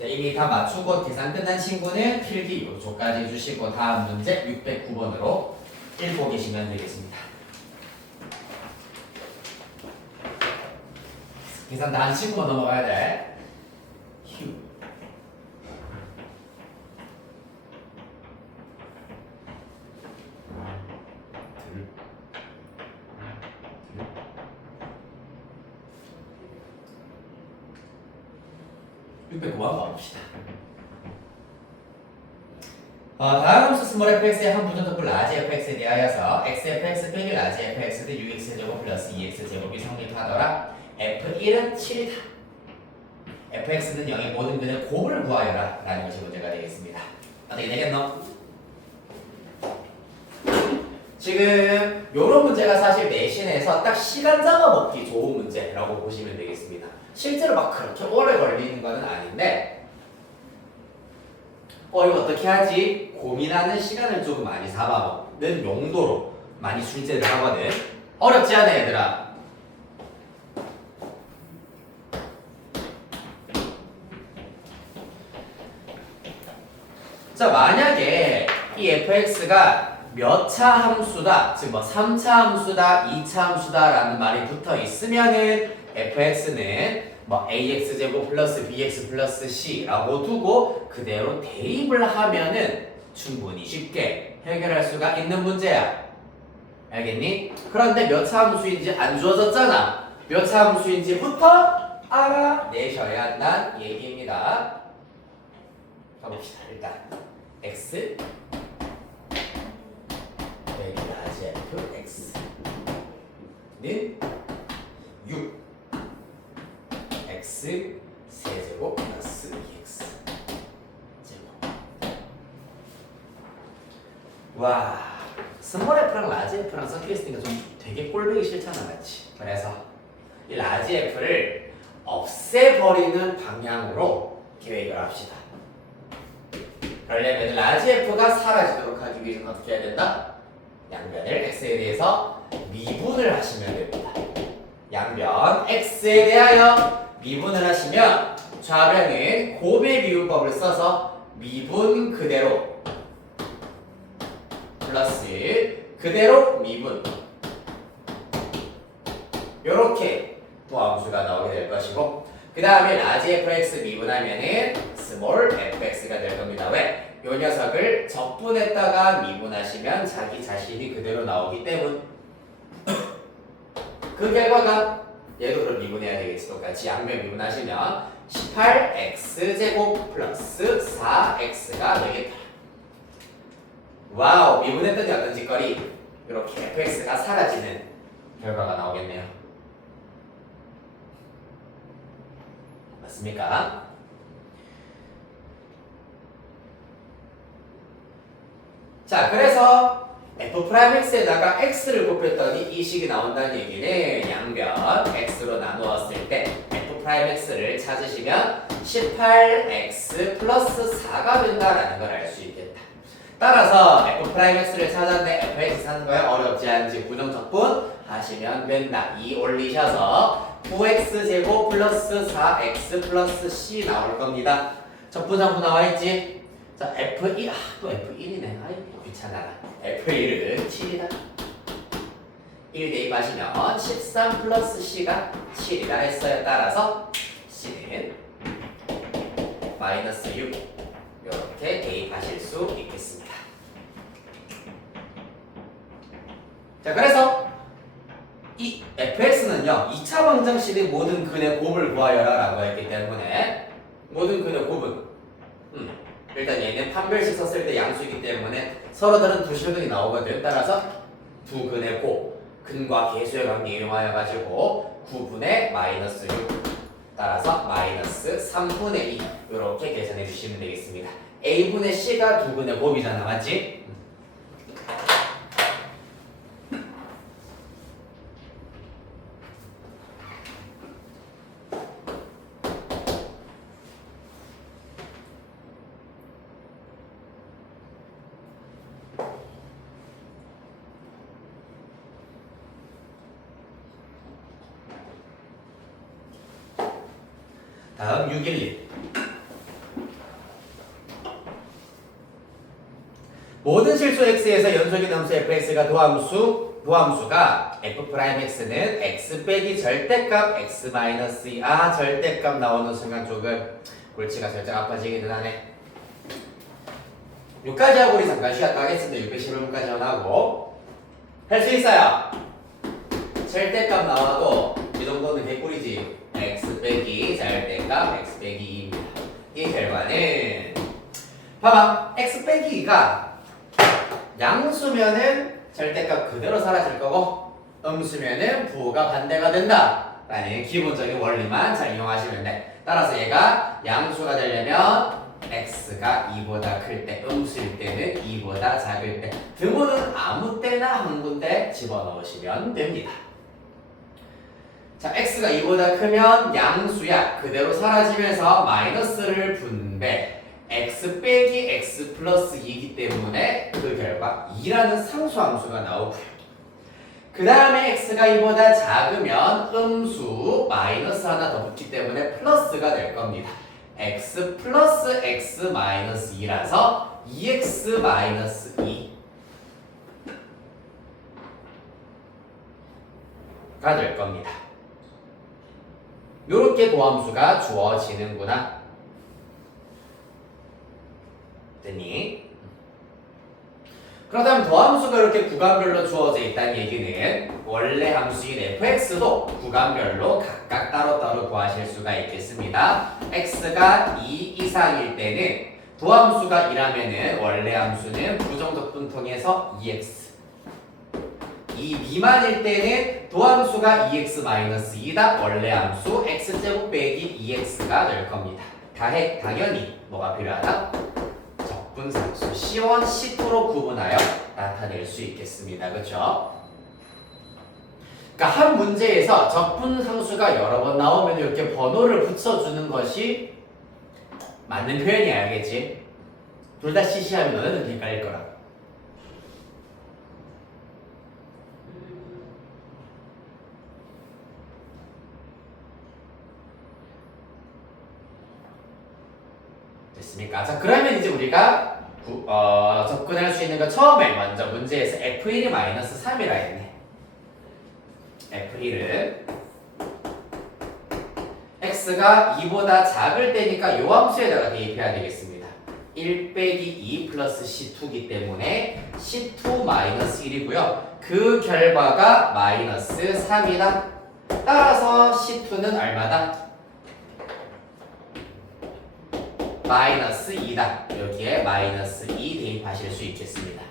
이미 다 맞추고 계산 끝난 친구는 필기 요조까지 해주시고 다음 문제 609번으로 읽고 계시면 되겠습니다. 계산 다 한 친구만 넘어가야 돼. 휴. 그만 가봅시다. 다음 함수 스몰 fx의 한 부정적분 라지 fx에 대하여서 xfx 빼기 라지 fx 대 6x제곱 플러스 2x제곱이 성립하더라. f1은 7이다. fx는 0의 모든 근의 곱을 구하여라 라는 것이 문제가 되겠습니다. 어떻게 되겠노? 지금 요런 문제가 사실 내신에서 딱 시간 잡아먹기 좋은 문제라고 보시면 되겠습니다. 실제로 막 그렇게 오래 걸리는 건 아닌데 이거 어떻게 하지? 고민하는 시간을 조금 많이 잡아먹는 용도로 많이 출제를 하거든. 어렵지 않아 얘들아? 자, 만약에 이 fx가 몇 차 함수다, 즉 뭐 3차 함수다, 2차 함수다 라는 말이 붙어 있으면은 fx는 뭐 ax제곱 플러스 bx 플러스 c라고 두고 그대로 대입을 하면은 충분히 쉽게 해결할 수가 있는 문제야. 알겠니? 그런데 몇 차 함수인지 안 주어졌잖아. 몇 차 함수인지부터 알아내셔야 한다는 얘기입니다. 가봅시다. 일단 x 라지 f x는 6 x 세제곱 플러스 2x 제곱. 와, 스몰 f랑 라지 f랑 섞여 있으니까 좀 되게 꼴보기 싫잖아, 맞지? 그래서 이 라지 f를 없애버리는 방향으로 계획을 합시다. 그러려면 라지 f가 사라지도록 하기 위해서 어떻게 해야 된다? 양변을 x에 대해서 미분을 하시면 됩니다. 양변 x에 대하여 미분을 하시면 좌변은 곱의 미분법을 써서 미분 그대로 플러스 그대로 미분 요렇게 도함수가 나오게 될 것이고 그 다음에 라지 fx 미분하면은 스몰 fx가 될 겁니다. 왜? 요 녀석을 적분했다가 미분하시면 자기 자신이 그대로 나오기 때문 그 결과가 얘도 그럼 미분해야 되겠지. 똑같이 양변 미분하시면 18x제곱 플러스 4x가 되겠다. 와우, 미분했더니 어떤 짓거리? 이렇게 fx가 사라지는 결과가 나오겠네요. 맞습니까? 자, 그래서 f'x에다가 x를 곱했더니 이 식이 나온다는 얘기는 양변 x로 나누었을 때 f'x를 찾으시면 18x 플러스 4가 된다라는 걸 알 수 있겠다. 따라서 f'x를 찾았는데 fx 사는 거야 어렵지 않지. 부정적분 하시면 된다. 2 올리셔서 9x제곱 플러스 4x 플러스 c 나올 겁니다. 적분상부 나와있지? 자, F1, 또 F1이네. 아이고, 귀찮아. F1은 7이다. 1 대입하시면 13 플러스 C가 7이라 했어요. 따라서 C는 마이너스 6. 이렇게 대입하실 수 있겠습니다. 자, 그래서 이 fx는요, 2차 방정식의 모든 근의 곱을 구하여라 라고 했기 때문에 모든 근의 곱은 일단 얘는 판별식 썼을 때 양수이기 때문에 서로 다른 두 실근이 나오거든. 따라서 두 근의 곱, 근과 계수의 관계 이용하여 가지고 9분의 마이너스 6 따라서 마이너스 3분의 2 이렇게 계산해 주시면 되겠습니다. a분의 c가 두 근의 곱이잖아, 맞지? 다음 611 모든 실수 x에서 연속인 함수 fx가 도함수가 f'x는 x 빼기 절대값 x 마이너스 2 절대값 나오는 순간 조금 골치가 살짝 아파지기는 하네. 6까지 하고 우리 잠깐 쉬었다 하겠습니다. 611번까지만 하고 할 수 있어요. 절대값 나와도 이 정도는 개꿀이지. x 빼기 절대값 x 빼기 2입니다. 이 결과는 봐봐. x 빼기 2가 양수면은 절대값 그대로 사라질 거고 음수면은 부호가 반대가 된다 라는 기본적인 원리만 잘 이용하시면 돼. 따라서 얘가 양수가 되려면 x가 2보다 클 때, 음수일 때는 2보다 작을 때 등호는 아무 때나 한 군데 집어넣으시면 됩니다. 자, x가 2보다 크면 양수야 그대로 사라지면서 마이너스를 분배 x 빼기 x 플러스 2이기 때문에 그 결과 2라는 상수함수가 나오고요. 그 다음에 x가 2보다 작으면 음수 마이너스 하나 더 붙기 때문에 플러스가 될 겁니다. x 플러스 x 마이너스 2라서 2x 마이너스 2가 될 겁니다. 요렇게 도함수가 주어지는구나. 됐니? 그렇다면 도함수가 이렇게 구간별로 주어져 있다는 얘기는 원래 함수인 fx도 구간별로 각각 따로따로 구하실 수가 있겠습니다. x가 2 이상일 때는 도함수가 2라면은 원래 함수는 부정적분 통해서 2x 2 미만일 때는 도함수가 2x-2다. 원래 함수 x제곱 빼기 2x가 될 겁니다. 당연히 뭐가 필요하다? 적분상수 C1, C2로 구분하여 나타낼 수 있겠습니다. 그렇죠? 그러니까 한 문제에서 적분상수가 여러 번 나오면 이렇게 번호를 붙여주는 것이 맞는 표현이야. 알겠지? 둘 다 CC 하면 너네는 헷갈릴 거라. 됐습니까? 자, 그러면 이제 우리가 접근할 수 있는 거 처음에 먼저 문제에서 F1이 마이너스 3이라 했네. F1은 x가 2보다 작을 때니까 요 함수에다가 대입해야 되겠습니다. 1 빼기 2 플러스 C2기 때문에 C2 마이너스 1이고요. 그 결과가 마이너스 3이다. 따라서 C2는 얼마다? 마이너스 2다. 여기에 마이너스 2 대입하실 수 있겠습니다.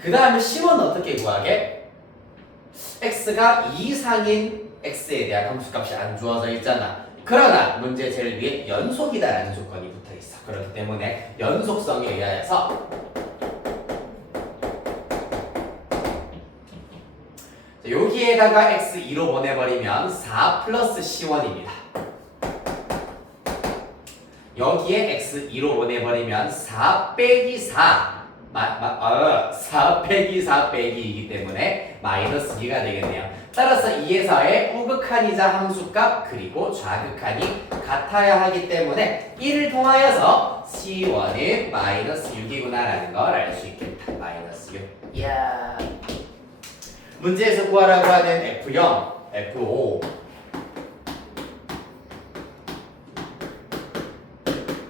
그 다음에 C1은 어떻게 구하게? x가 2 이상인 x에 대한 함수값이 안 주어져 있잖아. 그러나 문제 제일 위에 연속이다라는 조건이 붙어 있어. 그렇기 때문에 연속성에 의하여서 여기에다가 x2로 보내버리면 4 플러스 c1입니다. 여기에 x2로 보내버리면 4 빼기 4 4 빼기 4 빼기이기 때문에 마이너스 2가 되겠네요. 따라서 2에서의 우극한이자 함수값 그리고 좌극한이 같아야 하기 때문에 1을 통하여서 C1은 마이너스 6이구나 라는 걸 알 수 있겠다. 마이너스 6. 이야. 문제에서 구하라고 하는 F0, F5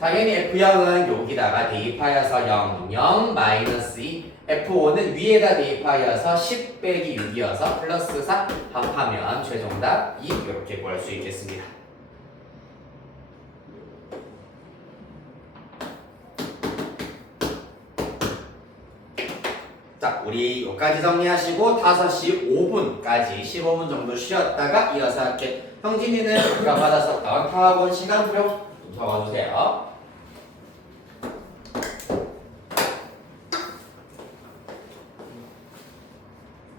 당연히 F0은 여기다가 대입하여서 0, 0, 마이너스 2 F5는 위에다 대입하여서 10 빼기 6이어서 플러스 4 합하면 최종답 2 이렇게 구할 수 있겠습니다. 자, 우리 여기까지 정리하시고 5시 5분까지 15분 정도 쉬었다가 이어서 할게. 형진이는 아까 받았었던 학원 시간표 적어주세요.